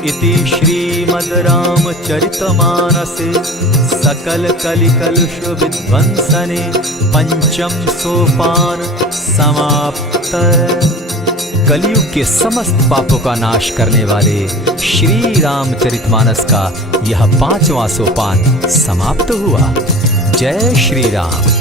इति श्रीमद् रामचरितमानसे, सकल कलिकलुष विध्वंसने। पंचम सोपान समाप्त। कलयुग के समस्त पापों का नाश करने वाले श्री रामचरितमानस का यह 5वां सोपान समाप्त हुआ। जय श्री राम।